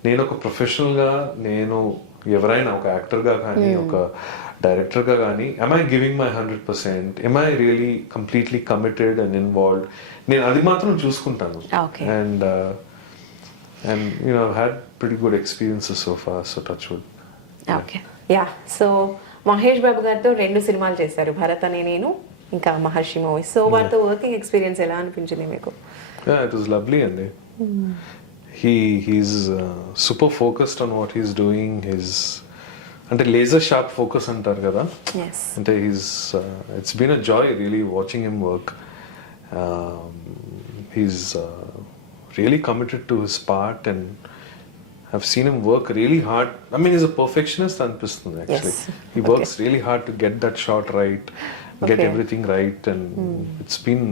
నేను ఒక ప్రొఫెషనల్ గా, నేను ఎవరైనా ఒక యాక్టర్ గా కానీ ఒక డైరెక్టర్ గా కానీ am I giving my 100%, am I really completely committed and involved, నేను అది మాత్రం చూసుకుంటాను. And you know, I've had pretty good experiences so far, so touch wood. Okay. Yeah. So Mahesh Babu గారితో 2 సినిమాలు చేశారు, భరత్ అనే నేను, ఇంకా మహర్షి మూవీ. సో వారితో వర్కింగ్ ఎక్స్పీరియన్స్ ఎలా అనిపించింది మీకు? Yeah, it was lovely అండి. He's super focused on what he's doing. అంటే లేజర్ షార్ప్ ఫోకస్ అంటారు కదా, అంటే it's been a joy really watching him work. He's really committed to his part and I've seen him work really hard. I mean, he's a perfectionist అనిపిస్తుంది actually. He works really hard to get that shot right, get everything right, and it's been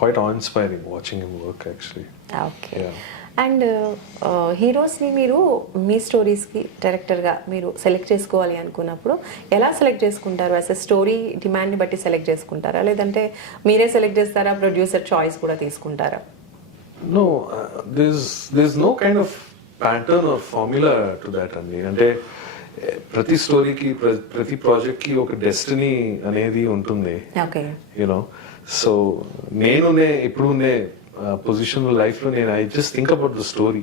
quite awe-inspiring watching him work actually. Okay. Yeah. And హీరోస్ని మీరు మీ స్టోరీస్కి డైరెక్టర్గా మీరు select చేసుకోవాలి అనుకున్నప్పుడు ఎలా select చేసుకుంటారు? అసలు స్టోరీ డిమాండ్ని బట్టి సెలెక్ట్ చేసుకుంటారా, లేదంటే మీరే సెలెక్ట్ చేస్తారా, ప్రొడ్యూసర్ చాయిస్ కూడా తీసుకుంటారా? No, there's no kind of pattern or formula to that అండి. అంటే ప్రతి స్టోరీకి ప్రతి ప్రాజెక్ట్కి ఒక డెస్టినీ అనేది ఉంటుంది, యూనో. సో నేనునే ఇప్పుడునే పొజిషన్ లైఫ్ లో నేను I just think about the story,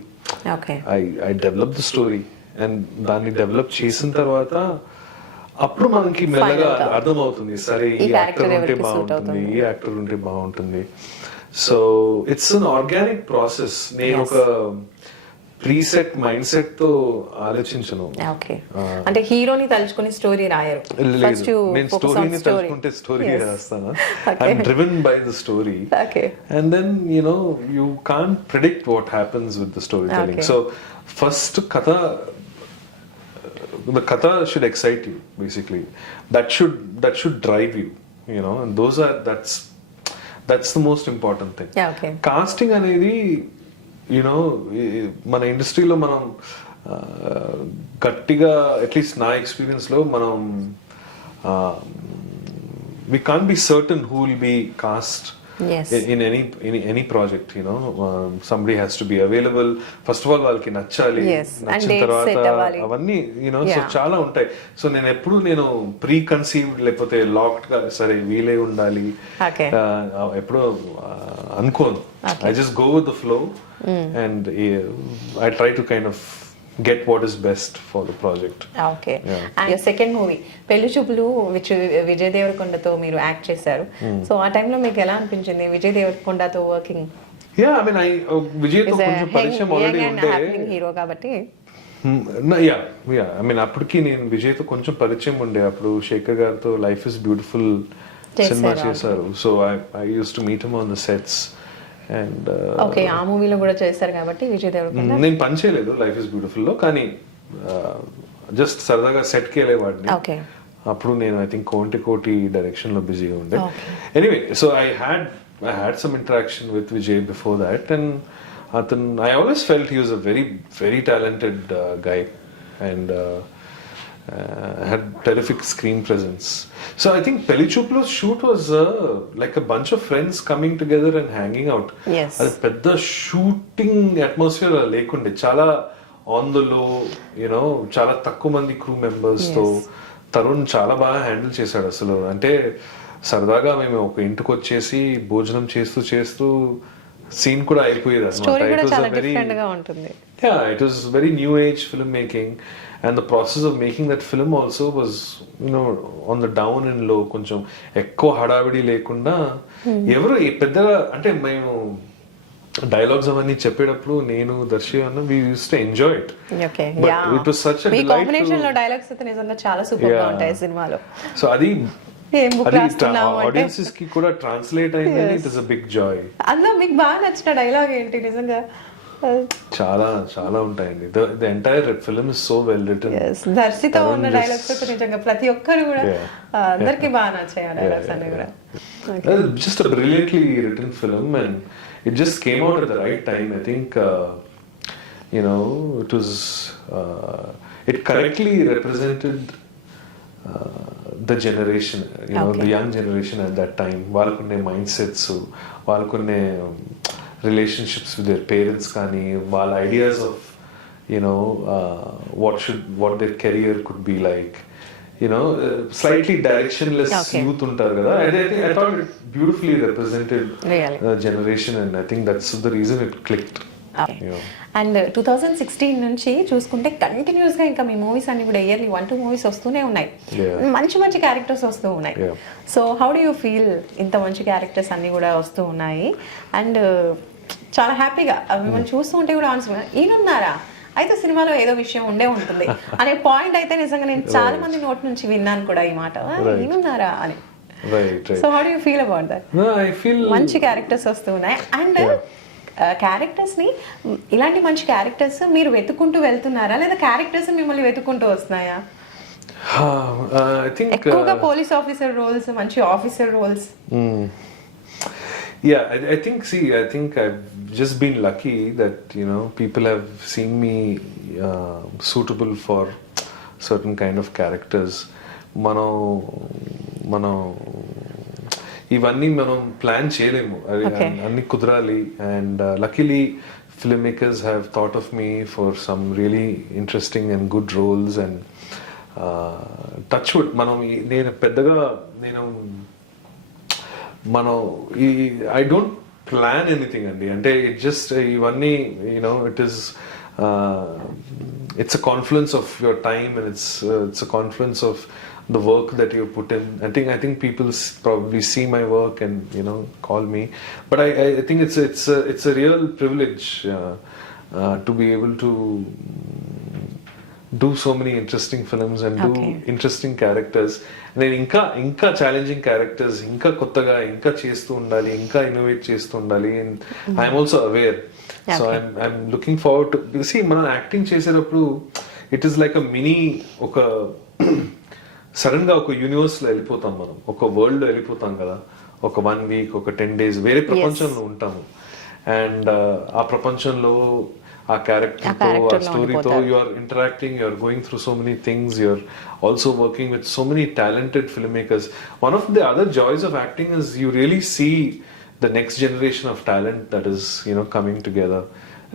I develop the story, and దాన్ని డెవలప్ చేసిన తర్వాత అప్పుడు మనకి మెల్లగా అర్థమవుతుంది, సరే ఈ యాక్టర్ ఉంటే బాగుంటుంది, ఈ యాక్టర్ ఉంటే బాగుంటుంది. So it's an organic process. నేను ఒక ప్రీసెట్ మైండ్ సెట్ తో ఆలోచించను. అంటే హీరోని తలుచుకుని స్టోరీ రాయరు. నేను స్టోరీని తలుచుకుంటే స్టోరీ రాస్తాను. I'm driven by the story, and then you know you can't predict what happens with the story telling. So first the katha should excite you basically, that should drive you, you know, and that's the most important thing. Casting అనేది you know మన ఇండస్ట్రీలో మనం గట్టిగా, at least నా ఎక్స్పీరియన్స్లో మనం we can't be certain who will be cast in any project, you know. Somebody has to be available. First of all వాళ్ళకి నచ్చాలి, నచ్చిన తర్వాత అవన్నీ యూనో, సో చాలా ఉంటాయి. సో నేను ఎప్పుడు ప్రీ కన్సీవ్డ్ లేకపోతే లాక్డ్ గా సరే వీలే ఉండాలి ఎప్పుడు అనుకోను. I just go with the flow and I try to kind of get what is best for the project. Okay. And your second movie పెళ్లి చూపులు, which విజయ్ దేవరకొండతో మీరు యాక్ట్ చేశారు. సో ఆ టైంలో మీకు ఎలా అనిపించింది విజయ్ దేవరకొండతో working? Yeah, I mean Vijay తో కొంచెం పరిచయం ఆల్రెడీ ఉండే హీరో కాబట్టి. Yeah, I mean అప్పటికి నేను విజయ్ తో కొంచెం పరిచయం ఉండే. అప్పుడు శేఖర్ గారితో లైఫ్ ఇస్ బ్యూటిఫుల్ సినిమా చేశారు. So I used to meet him on the sets. And okay, ఆ మూవీలో కూడా చేశారు కాబట్టి విజయ్ దేవరకొండ. నేను పని చేయలేదు లైఫ్ ఇస్ బ్యూటిఫుల్ లో, కానీ జస్ట్ సరదాగా సెట్ కి వెళ్ళేవాడిని. అప్పుడు నేను ఐ థింక్ కోటి డైరెక్షన్ లో బిజీగా ఉండే. Anyway, so I had some interaction with Vijay before that, and అతను I always felt he was a very very talented guy and had terrific screen presence. So I think Pelli Chooplu's shoot was like a bunch of friends coming together and hanging out. అది పెద్ద shooting atmosphere లేకుండే, చాలా on the low, you know, చాలా తక్కువ మంది crew members తో తరుణ్ చాలా బాగా హ్యాండిల్ చేశాడు. అసలు అంటే సరదాగా మేము ఒక ఇంటికి వచ్చేసి భోజనం చేస్తూ సీన్ కూడా అయిపోయేది అనమాట. It was very new age filmmaking, and the process of making that film also was, you know, on the down and low. కొంచెం ఎక్కువ హడావిడి లేకుండా ఎవరు పెద్దగా, అంటే మేము డైలాగ్స్ అవన్నీ చెప్పేటప్పుడు నేను దర్శి అన్న we used to enjoy it. But it was such a delight. Me combination లో డైలాగ్స్ అయితే నిజంగా చాలా సూపర్ గా ఉంటాయి సినిమాలో. సో అది ఆడియన్సెస్ కి కూడా ట్రాన్స్లేట్ అయిందని it is a big joy. అందులో మీకు బాగా నచ్చిన డైలాగ్ ఏంటి? నిజంగా చాలా చాలా ఉంటాయండి. The entire film is so well written. దర్శితో ఉన్న డైలాగ్స్ అయితే నిజంగా ప్రతి ఒక్కరు కూడా అందరికి బాగా నచ్చాయి ఆ డైలాగ్స్ అన్ని కూడా. Just a brilliantly written film, and it just came out at the right time. I think it correctly represented the generation, the young generation at that time. వాళ్ళకున్నే మైండ్ సెట్స్, వాళ్ళకున్నే రిలేషన్షిప్స్ విత్ దేర్ పేరెంట్స్, కానీ వాళ్ళ ideas of what their career could be like, slightly directionless youth ఉంటారు కదా. I thought it beautifully represented the generation, and I think that's the reason it clicked. And 2016 నుంచి చూసుకుంటే continuous గా ఇంకా మీ movies అన్ని కూడా ఇయర్లీ 1-2 మూవీస్ వస్తూనే ఉన్నాయి, మంచి మంచి క్యారెక్టర్స్ వస్తూ ఉన్నాయి. So how do you feel ఇంత మంచి క్యారెక్టర్స్ అన్ని కూడా వస్తూ ఉన్నాయి, అండ్ చాలా హ్యాపీగా మిమ్మల్ని చూస్తూ ఉంటే కూడా ఈయనున్నారా అయితే సినిమాలో ఏదో విషయం ఉండే ఉంటుంది అనే పాయింట్ అయితే నిజంగా నేను చాలా మంది నోట్ నుంచి విన్నాను కూడా ఈ మాట, ఈయనున్నారా అని. So how do you feel about that? మంచి క్యారెక్టర్స్ వస్తూ ఉన్నాయి, అండ్ క్యారెక్టర్స్ ని, ఇలాంటి మంచి క్యారెక్టర్స్ మీరు వెతుక్కుంటూ వెళ్తున్నారా లేదా క్యారెక్టర్స్ మిమ్మల్ని వెతుక్కుంటూ వస్తున్నాయా? ఎక్కువగా పోలీస్ ఆఫీసర్ రోల్స్, మంచి officer roles. Yeah, I think I've just been lucky that people have seen me suitable for certain kind of characters. మనం ఇవన్నీ మనం ప్లాన్ చేయలేము, అన్ని కుదరాలి. And luckily film makers have thought of me for some really interesting and good roles. And touch wood I don't plan anything అండి. అంటే it just ఇవన్నీ it's a confluence of your time, and it's a confluence of the work that you put in. I think people probably see my work and call me, but I think it's a real privilege to be able to do so many interesting films and do interesting characters. నేను ఇంకా challenging characters ఇంకా కొత్తగా ఇంకా చేస్తూ ఉండాలి, ఇంకా innovate చేస్తూ ఉండాలి. And I'm also aware, so I'm looking forward to see. మనం యాక్టింగ్ చేసేటప్పుడు it is like a mini, ఒక సడన్ గా ఒక యూనివర్స్ లో వెళ్ళిపోతాం, మనం ఒక వరల్డ్ లో వెళ్ళిపోతాం కదా. ఒక 1 week, ఒక 10 days వేరే ప్రపంచంలో ఉంటాము. అండ్ ఆ ప్రపంచంలో ఆ క్యారెక్టర్తో, ఆ స్టోరీతో you are interacting, you are going through so many things, you are also working with so many talented filmmakers. One of the other joys of acting is you really see the next generation of talent that is coming together,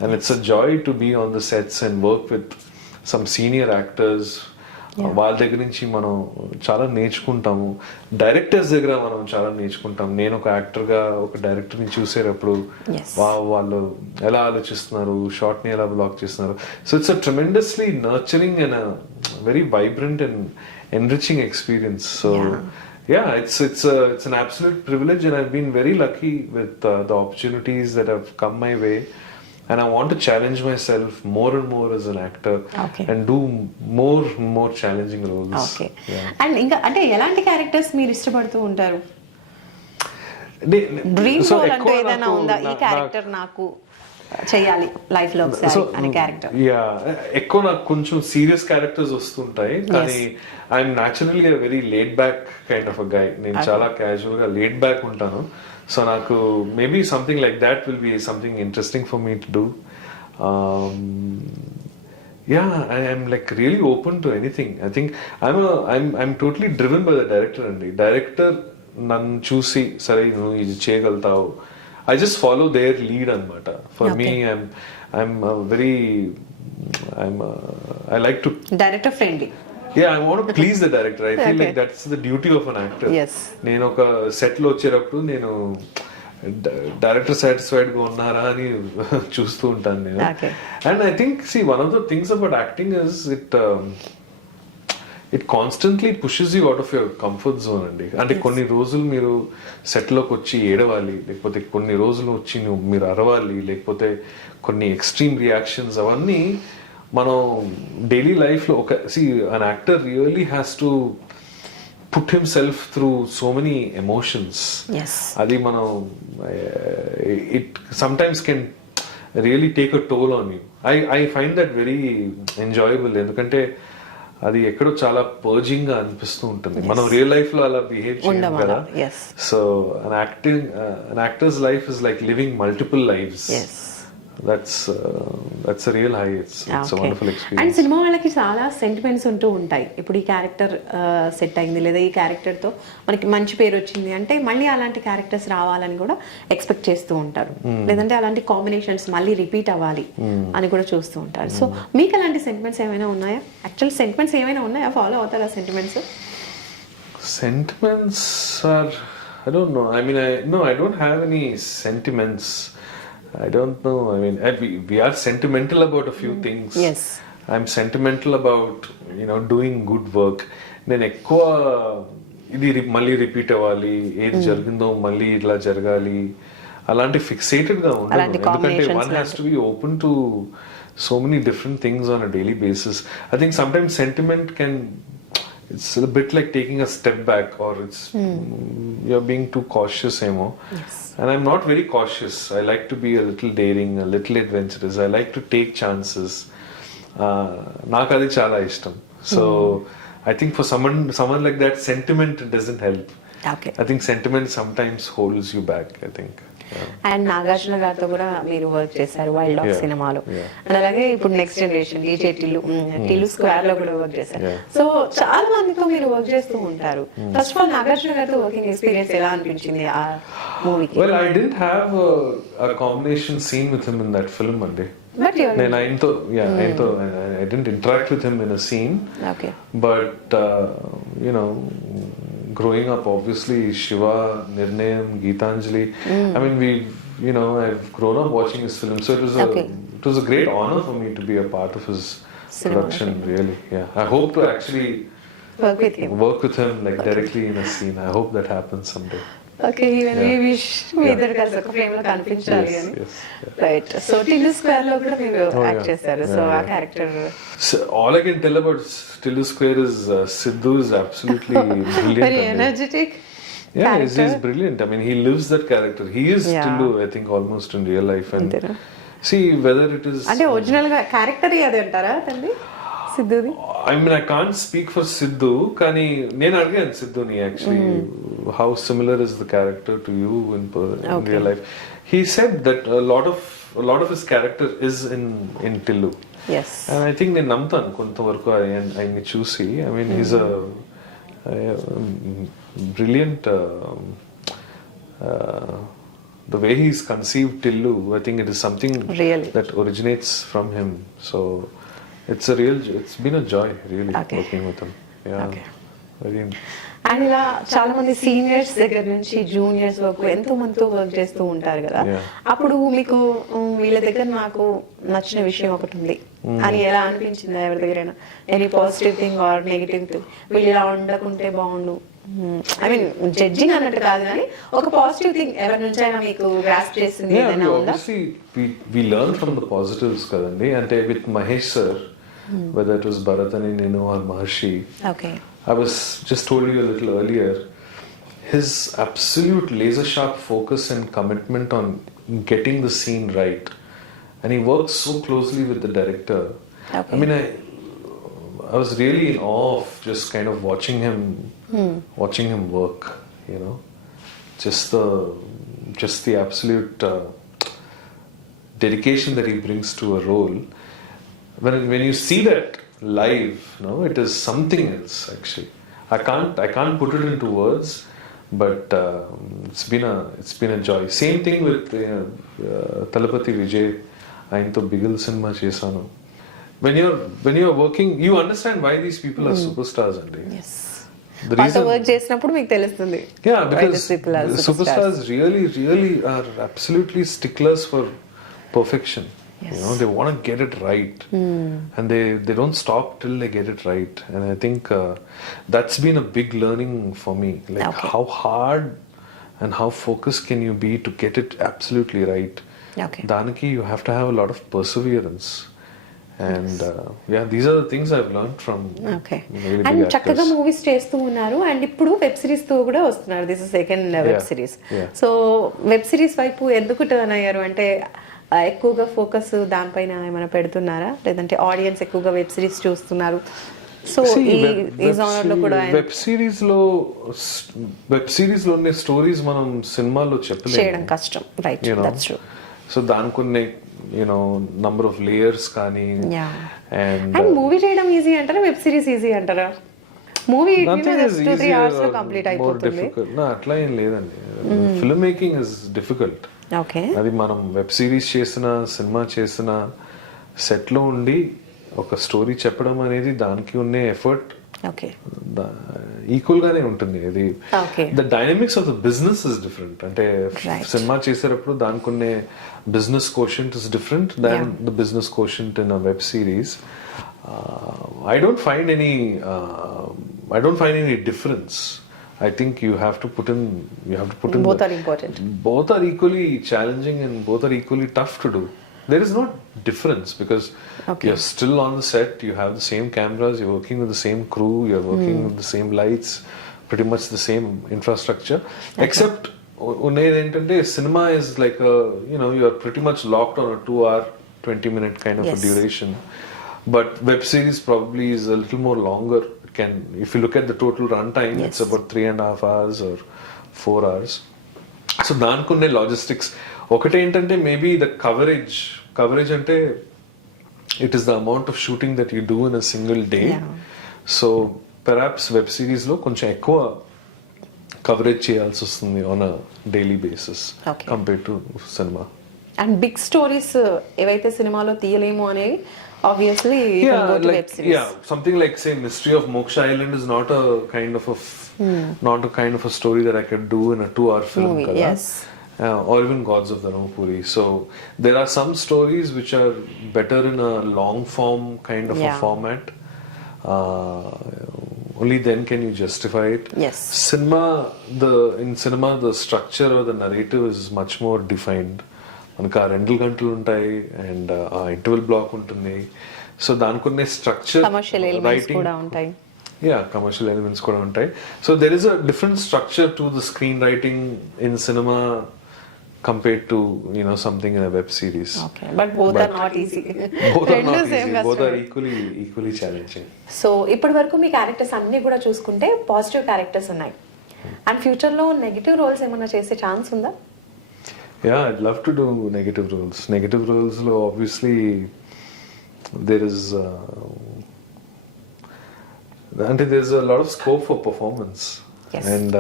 and it's a joy to be on the sets and work with some senior actors. వాళ్ళ దగ్గర నుంచి మనం చాలా నేర్చుకుంటాము, directors దగ్గర మనం చాలా నేర్చుకుంటాం. నేను ఒక యాక్టర్గా ఒక డైరెక్టర్ని చూసేటప్పుడు వాళ్ళు ఎలా ఆలోచిస్తున్నారు, షార్ట్ని ఎలా బ్లాక్ చేస్తున్నారు. So it's a tremendously nurturing and very vibrant and enriching experience. So yeah, it's an absolute privilege, and I've been very lucky with the opportunities that have come my way. And I want to challenge myself more and more as an actor, and do more challenging roles. Okay. And inga ante elanti characters meer ishtapadtu untaru? Dream role ante edana unda ee character naaku cheyali life lo okasari ane character? Yeah, ekko నాకు కొంచెం serious characters వస్తుంటాయి, కానీ I'm naturally a very laid back kind of a guy. నేను చాలా casual గా laid back ఉంటాను. So నాకు maybe something like that will be something interesting for me to do. Yeah, I am like really open to anything. I think I'm totally driven by the director, and the director నన్ను చూసి సరే నువ్వు ఇది చేయగలుగుతావు, I just follow their lead anamata. For me, I like to director friendly. Yeah, I want to please the director. I feel like that's the duty of an actor. Yes. నేను ఒక set లో వచ్చేటప్పుడు నేను director satisfied గా ఉన్నారా అని చూస్తూ ఉంటాను నేను. And I think one of the things about acting is it constantly pushes you out of your comfort zone అండి. అంటే కొన్ని రోజులు మీరు సెట్లోకి వచ్చి ఏడవాలి, లేకపోతే కొన్ని రోజులు వచ్చి మీరు అరవాలి, లేకపోతే కొన్ని ఎక్స్ట్రీమ్ రియాక్షన్స్, అవన్నీ మనం డైలీ లైఫ్లో an actor really has to put himself through so many emotions. Yes. అది మనం it sometimes can really take a toll on you. I find that very enjoyable, ఎందుకంటే అది ఎక్కడో చాలా పర్జింగ్ గా అనిపిస్తూ ఉంటుంది. మనం రియల్ లైఫ్ లో అలా బిహేవ్ చేయం కదా. So an actor's life is like living multiple lives. Yes. that's a real high. It's a wonderful experience. And cinema వాళ్ళకి చాలా సెంటిమెంట్స్ ఉంటూ ఉంటాయి. ఇప్పుడు ఈ క్యారెక్టర్ సెట్ అయింది లేదా ఈ క్యారెక్టర్తో మనకి మంచి పేరు వచ్చింది అంటే మళ్ళీ అలాంటి క్యారెక్టర్స్ రావాలని కూడా ఎక్స్పెక్ట్ చేస్తూ ఉంటారు, లేదంటే అలాంటి కాంబినేషన్స్ మళ్ళీ రిపీట్ అవ్వాలి అని కూడా చూస్తూ ఉంటారు. సో మీకు అలాంటి సెంటిమెంట్స్ ఏమైనా ఉన్నాయా? యాక్చువల్ సెంటిమెంట్స్ ఏమైనా ఉన్నాయా? ఫాలో అవుతారా sentiments? Sentiments are, I don't know. I mean, I don't have any sentiments. I don't know. I mean, we are sentimental about a few things. Yes. I'm sentimental about, doing good work. నేను ఎక్కువ ఇది మళ్ళీ repeat అవ్వాలి, ఏది జరిగిందో మళ్ళీ ఇట్లా జరగాలి అలాంటి ఫిక్సేటెడ్ గా ఉండదు. ఎందుకంటే one has to be open to so many different things on a daily basis. I think sometimes sentiment can, it's a bit like taking a step back, or it's you're being too cautious emo. Yes. And I'm not very cautious. I like to be a little daring, a little adventurous. I like to take chances. నాకు అది చాలా ఇష్టం. So I think for someone like that, sentiment doesn't help. Okay. I think sentiment sometimes holds you back, I think. And Nagarjuna గారితో కూడా మీరు work చేశారు wild dog సినిమాలో, and అలాగే ఇప్పుడు next generation EJ Tillu square లో కూడా వర్క్ చేశారు. సో చాలా మందితో మీరు వర్క్ చేస్తూ ఉంటారు. ఫస్ట్ ఆఫ్ ఆల్ నాగార్జున గారితో వర్కింగ్ ఎక్స్పీరియన్స్ ఎలా అనిపించింది ఆ మూవీకి? Well, I didn't have a combination scene with him in that film, Ande. నేను ఆయనతో I didn't interact with him in a scene. Okay. But growing up, obviously Shiva, Nirnayam, Geetanjali, I mean I've grown up watching his films, so it was a great honor for me to be a part of his production, really. I hope to actually work with him like directly in a scene. I hope that happens someday. Okay, even we wish మీ ఇద్దరు కలిసి ఒక frame లో కనిపించాలి అని. Right. So Tillu square లో కూడా మీరు యాక్ట్ చేశారు. సో ఆ character, all I can tell about Tillu Square is Sidhu is absolutely brilliant. Very energetic. Yeah, he's brilliant. I mean, he lives that character. He is Tillu, I think, almost in real life. And see whether it is అంటే original గా character అది అంటారా తండ్రి సిద్ధుది? I mean, I can't speak for Sidhu, కానీ నేను అడిగాను సిద్ధుని actually how similar is the character to you in real life. He said that a lot of his character is in Tillu. Yes. And I think నేను నమ్ముతాను కొంతవరకు ఆయన్ని చూసి. I mean, he's a brilliant the way he's conceived Tillu, I think it is something really that originates from him. So it's been a joy really working with him. Very. And ఇలా చాలా మంది seniors దగ్గర నుంచి juniors వరకు ఎంతో మందితో work చేస్తూ ఉంటారు కదా, అప్పుడు మీకు వీళ్ళ దగ్గర నాకు నచ్చిన విషయం ఒకటి ఉంది అని ఎలా అనిపించిందా? ఎవరి దగ్గరైనా any positive thing or negative thing, వీళ్ళు ఇలా ఉండకుంటే బాగుండు, ఐ మీన్ జడ్జింగ్ అన్నట్టు కాదు కానీ ఒక పాజిటివ్ థింగ్ ఎవరి నుంచి అయినా మీకు గ్రాస్ప్ చేసింది ఏదైనా ఉందా? We learn from the positives కదండి. అంటే with Mahesh sir, whether it was Bharat and Ninu or Maharshi. Okay. I was just told you a little earlier, his absolute laser sharp focus and commitment on getting the scene right, and he works so closely with the director. Okay. I mean, I was really in awe of just kind of watching him work, just the absolute dedication that he brings to a role. When you see that live, it is something else actually. I can't put it into words, but it's been a joy. Same thing with Talapati Vijay. Ayinto Bigil cinema chesanu. When you're working, you understand why these people are superstars, and yes, the reason work చేసినప్పుడు మీకు తెలుస్తుంది. Yeah, because superstars really are absolutely sticklers for perfection. Yes. They want to get it right, and they don't stop till they get it right. And I think that's been a big learning for me. Like how hard and how focused can you be to get it absolutely right? Okay. Danaki, you have to have a lot of perseverance. And these are the things I've learned from. Okay. Really and చక్కగా movies చేస్తూ ఉన్నారు, and ఇప్పుడు web series తో కూడా వస్తున్నారు. This is second web series. So web series వైపు ఎందుకు turn అయ్యారు? అంటే ఎక్కువగా ఫోకస్ దానిపైన ఏమైనా పెడుతున్నారా, లేదంటే ఆడియన్స్ ఎక్కువగా వెబ్ సిరీస్ చూస్తున్నారు? సో ఈ జోనర్ లో కూడా వెబ్ సిరీస్ లోనే స్టోరీస్ మనం సినిమాలో చెప్పలేము, చేయడం కష్టం. Right, that's true. సో దానికి number of layers కానీ అండ్ మూవీ చేయడం ఈజీ అంటారా, వెబ్ సిరీస్ ఈజీ అంటారా? మూవీ 2-3 hours లో కంప్లీట్ అయిపోతుంది. అట్లా ఏం లేదండి. Film making is difficult. అది మనం వెబ్ సిరీస్ చేసిన, సినిమా చేసిన, సెట్ లో ఉండి ఒక స్టోరీ చెప్పడం అనేది దానికి ఉండే ఎఫర్ట్ ఈక్వల్ గానే ఉంటుంది. ఇది the dynamics of the business is different. అంటే సినిమా చేసేటప్పుడు దానికి ఉండే business quotient is different than the business quotient in a web series. I don't find any difference. I think you have to put in both are important. Both are equally challenging and both are equally tough to do. There is no difference because you're still on the set, you have the same cameras, you're working with the same crew, you're working with the same lights, pretty much the same infrastructure, except ఉన్నదేంటంటే cinema is like you are pretty much locked on a 2-hour 20-minute kind of a duration. But web series probably is a little more longer. If you look at the total runtime, it's about 3.5 hours or 4 hours. So దానికున్నే logistics ఒకటి ఏంటంటే maybe the coverage అంటే it is the amount of shooting that you do in a single day. So perhaps web series లో కొంచెం ఎక్కువ coverage చేయాల్సి వస్తుంది on a daily basis compare to సినిమా. అండ్ బిగ్ స్టోరీస్ ఏవైతే సినిమాలో తీయలేము అనేవి obviously web series. Something like say Mystery of Moksha Island is not a kind of a story that I could do in a 2-hour film. Or even Gods of Dharmapuri. So there are some stories which are better in a long form kind of a format. Only then can you justify it. In cinema the structure or the narrative is much more defined. మనకు ఆ 2 గంటలు ఉంటాయి and ఆ interval block ఉంటుంది. So దానికున్న structure, commercial elements కూడా ఉంటాయి. Commercial elements కూడా ఉంటాయి. So there is a different structure to the screen writing in cinema compared to something in a web series. But both are not easy. Both are equally challenging. So ఇప్పటి వరకు మీ characters అన్ని కూడా చూసుకుంటే positive characters ఉన్నాయి. And future లో negative roles ఏమైనా చేసే chance ఉందా? I'd love to do negative roles. Negative roles lo obviously there is there's a lot of scope for performance. And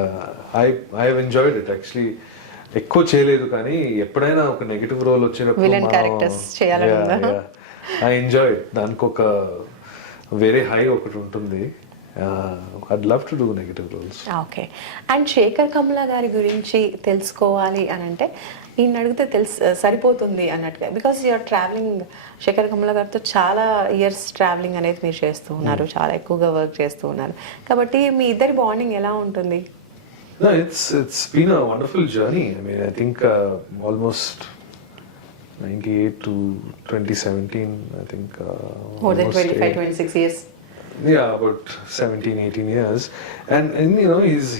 I have enjoyed it actually. ఎక్కువ చేయలేదు కానీ ఎప్పుడైనా ఒక నెగటివ్ రోల్ వచ్చినప్పుడు విలన్ క్యారెక్టర్స్ చేయాలనుందా? I enjoy it. దానికి ఒక వేరే హై ఒకటి ఉంటుంది. I'd love to do negative roles. And Shekhar Kamla గారి గురించి తెలుసుకోవాలి అని అంటే ఈయన అడిగితే సరిపోతుంది అన్నట్టుగా, because you're travelling Shekhar Kamla గారితో చాలా ఇయర్స్ ట్రావెలింగ్ అనేది మీరు చేస్తూ ఉన్నారు, చాలా ఎక్కువగా వర్క్ చేస్తూ ఉన్నారు, కాబట్టి మీ ఇద్దరి బాండింగ్ ఎలా ఉంటుంది? No, it's been a wonderful journey. I mean, I think almost 98 to 2017, I think. More than 25-26 years. Yeah, about 17-18 years, and he's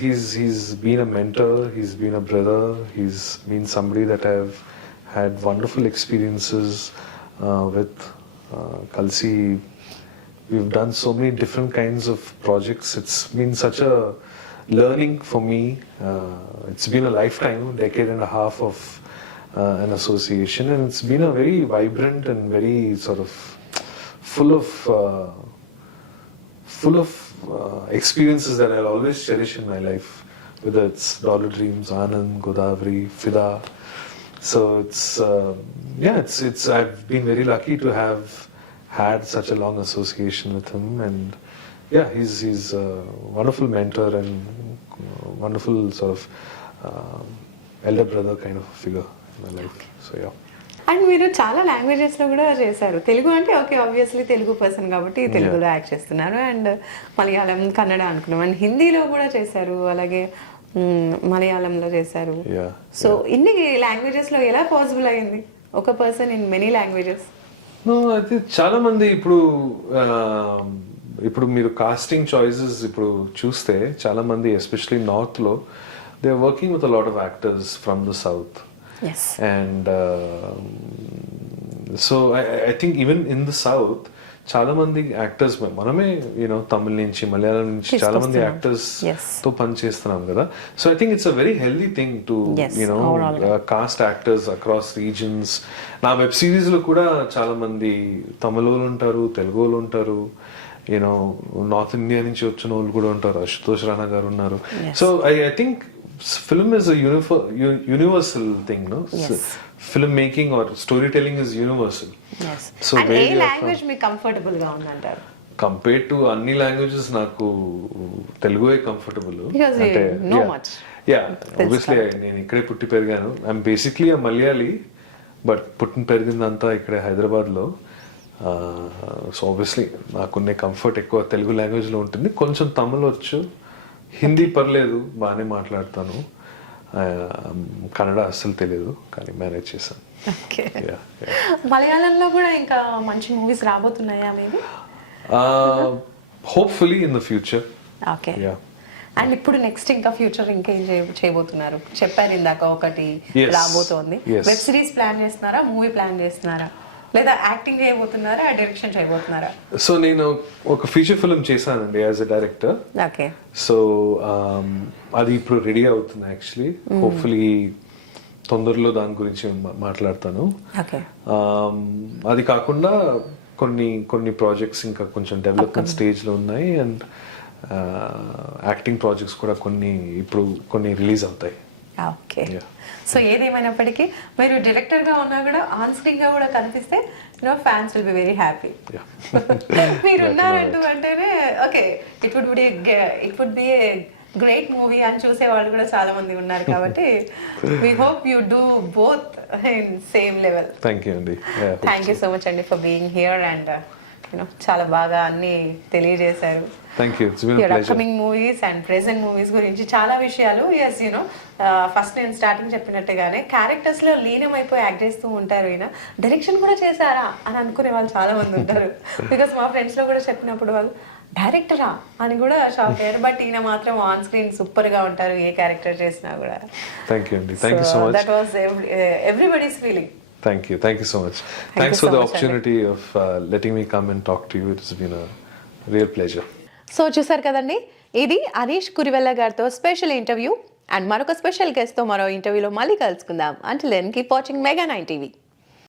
been a mentor, he's been a brother, he's been somebody that I've had wonderful experiences with. Kalsi, we've done so many different kinds of projects. It's been such a learning for me. It's been a lifetime, decade and a half of an association, and it's been a very vibrant and very sort of full of experiences that I'll always cherish in my life, whether it's Dollar Dreams, Anand, Godavari, Fida. So it's I've been very lucky to have had such a long association with him, and he's a wonderful mentor and wonderful sort of elder brother kind of figure in my life. So and మీరు చాలా లాంగ్వేజెస్లో కూడా చేశారు. తెలుగు అంటే obviously Telugu person కాబట్టి తెలుగులో act చేస్తున్నారు, and Malayalam, Kannada అనుకున్నాం, and హిందీలో కూడా చేశారు, అలాగే మలయాళంలో చేశారు. సో ఇన్ని లాంగ్వేజెస్లో ఎలా పాసిబుల్ అయింది ఒక పర్సన్ ఇన్ మెనీ లాంగ్వేజెస్? అయితే చాలా మంది ఇప్పుడు మీరు కాస్టింగ్ చాయిసెస్ ఇప్పుడు చూస్తే చాలా మంది ఎస్పెషలీ నార్త్ లో they are working with a lot of actors from the south. And so I think even in the South, చాలా మంది యాక్టర్స్ మనమే తమిళ నుంచి మలయాళం నుంచి చాలా మంది యాక్టర్స్ తో పని చేస్తున్నాం కదా. So I think it's a very healthy thing to cost actors across reasons. నా వెబ్ సిరీస్ లో కూడా చాలా మంది తమిళ వాళ్ళు ఉంటారు, తెలుగు వాళ్ళు ఉంటారు, నార్త్ ఇండియా నుంచి వచ్చిన వాళ్ళు కూడా ఉంటారు. అశుతోష్ రాణా గారు ఉన్నారు. So I think film is a universal thing, no? Yes. Film making or storytelling is universal. Yes. So and A language మీకు కంఫర్టబుల్ గా ఉందంటారు? కంపేర్ టు అన్ని లాంగ్వేజెస్ నాకు తెలుగుయే కంఫర్టబుల్. అంటే నో మచ్. యా ఆబ్వియస్లీ నేను ఇక్కడే పుట్టి పెరిగాను. I'm basically a Malayali, but పుట్టిన పెరిగిందంతా ఇక్కడే హైదరాబాద్ లో. సో ఆబ్వియస్లీ నాకున్నే కంఫర్ట్ ఎక్కువ తెలుగు లాంగ్వేజ్ లో ఉంటుంది. కొంచెం తమిళ్ వచ్చు, హిందీ పర్లేదు, బాగానే మాట్లాడతాను. కన్నడ అస్సలు తెలియదు, కానీ మేనేజ్ చేశాను. మలయాళంలో కూడా ఇంకా మంచి మూవీస్ రాబోతున్నాయా maybe? Hopefully in the future. Okay. And ఇప్పుడు నెక్స్ట్ ఇంకా ఫ్యూచర్ ఇంకేం చేయబోతున్నారు? చెప్పారు ఇందాక ఒకటి రాబోతోంది. వెబ్ సిరీస్ ప్లాన్ చేస్తున్నారా, మూవీ ప్లాన్ చేస్తున్నారా, లేదా యాక్టింగ్ చేయబోతున్నారా, డైరెక్షన్ చేయబోతున్నారా? సో నేను ఒక ఫీచర్ ఫిల్మ్ చేశానండి as a director. Okay. So అది ఇప్పుడు రెడీ అవుతుంది యాక్చువల్లీ. హోప్ఫుల్లీ తొందరలో దాని గురించి మాట్లాడతాను. ఓకే. అది కాకుండా కొన్ని ప్రాజెక్ట్స్ ఇంకా కొంచెం డెవలప్మెంట్ స్టేజ్ లో ఉన్నాయి. అండ్ యాక్టింగ్ ప్రాజెక్ట్స్ కూడా కొన్ని రిలీజ్ అవుతాయి. ఓకే. సో ఏదేమైనప్పటికీ మీరు డైరెక్టర్ గా ఉన్నా కూడా ఆన్ స్క్రీన్ గా కూడా కనిపిస్తే fans will be very happy. మీరు ఉన్నారంటూ అంటేనే okay it would be a great movie అని చూసే వాళ్ళు కూడా చాలా మంది ఉన్నారు. కాబట్టి we hope you do both in same level. Thank you so much అండి ఫర్ బీయింగ్ హియర్. అండ్ చాలా బాగా అన్ని తెలియజేశారు. Thank you. It's been a pleasure. Upcoming movies and present movies గురించి చాలా విషయాలు. ఎస్ ఫస్ట్ నేను స్టార్టింగ్ చెప్పినట్టుగానే క్యారెక్టర్స్ లో లీనం అయిపోయి యాక్ట్ చేస్తూ ఉంటారు. డైరెక్షన్ కూడా చేశారా అని అనుకునే వాళ్ళు చాలా మంది ఉంటారు. బికాస్ మా ఫ్రెండ్స్ లో కూడా చెప్పినప్పుడు వాళ్ళు డైరెక్టరా అని కూడా షాక్ అయ్యారు. బట్ ఈయన మాత్రం ఆన్ స్క్రీన్ సూపర్ గా ఉంటారు, ఏ క్యారెక్టర్ చేసినా కూడా. థ్యాంక్ యూ అండి. Thank you so much. That was everybody's feeling. Thank you so much. Thanks for the opportunity of letting me come and talk to you. It's been a real pleasure. So చూసారు కదండి, ఇది అనీష్ కురివెల్ల గారితో special interview. And మరొక special guest తో మరో ఇంటర్వ్యూలో మళ్ళీ కలుసుకుందాం. Until then keep watching Mega9 TV.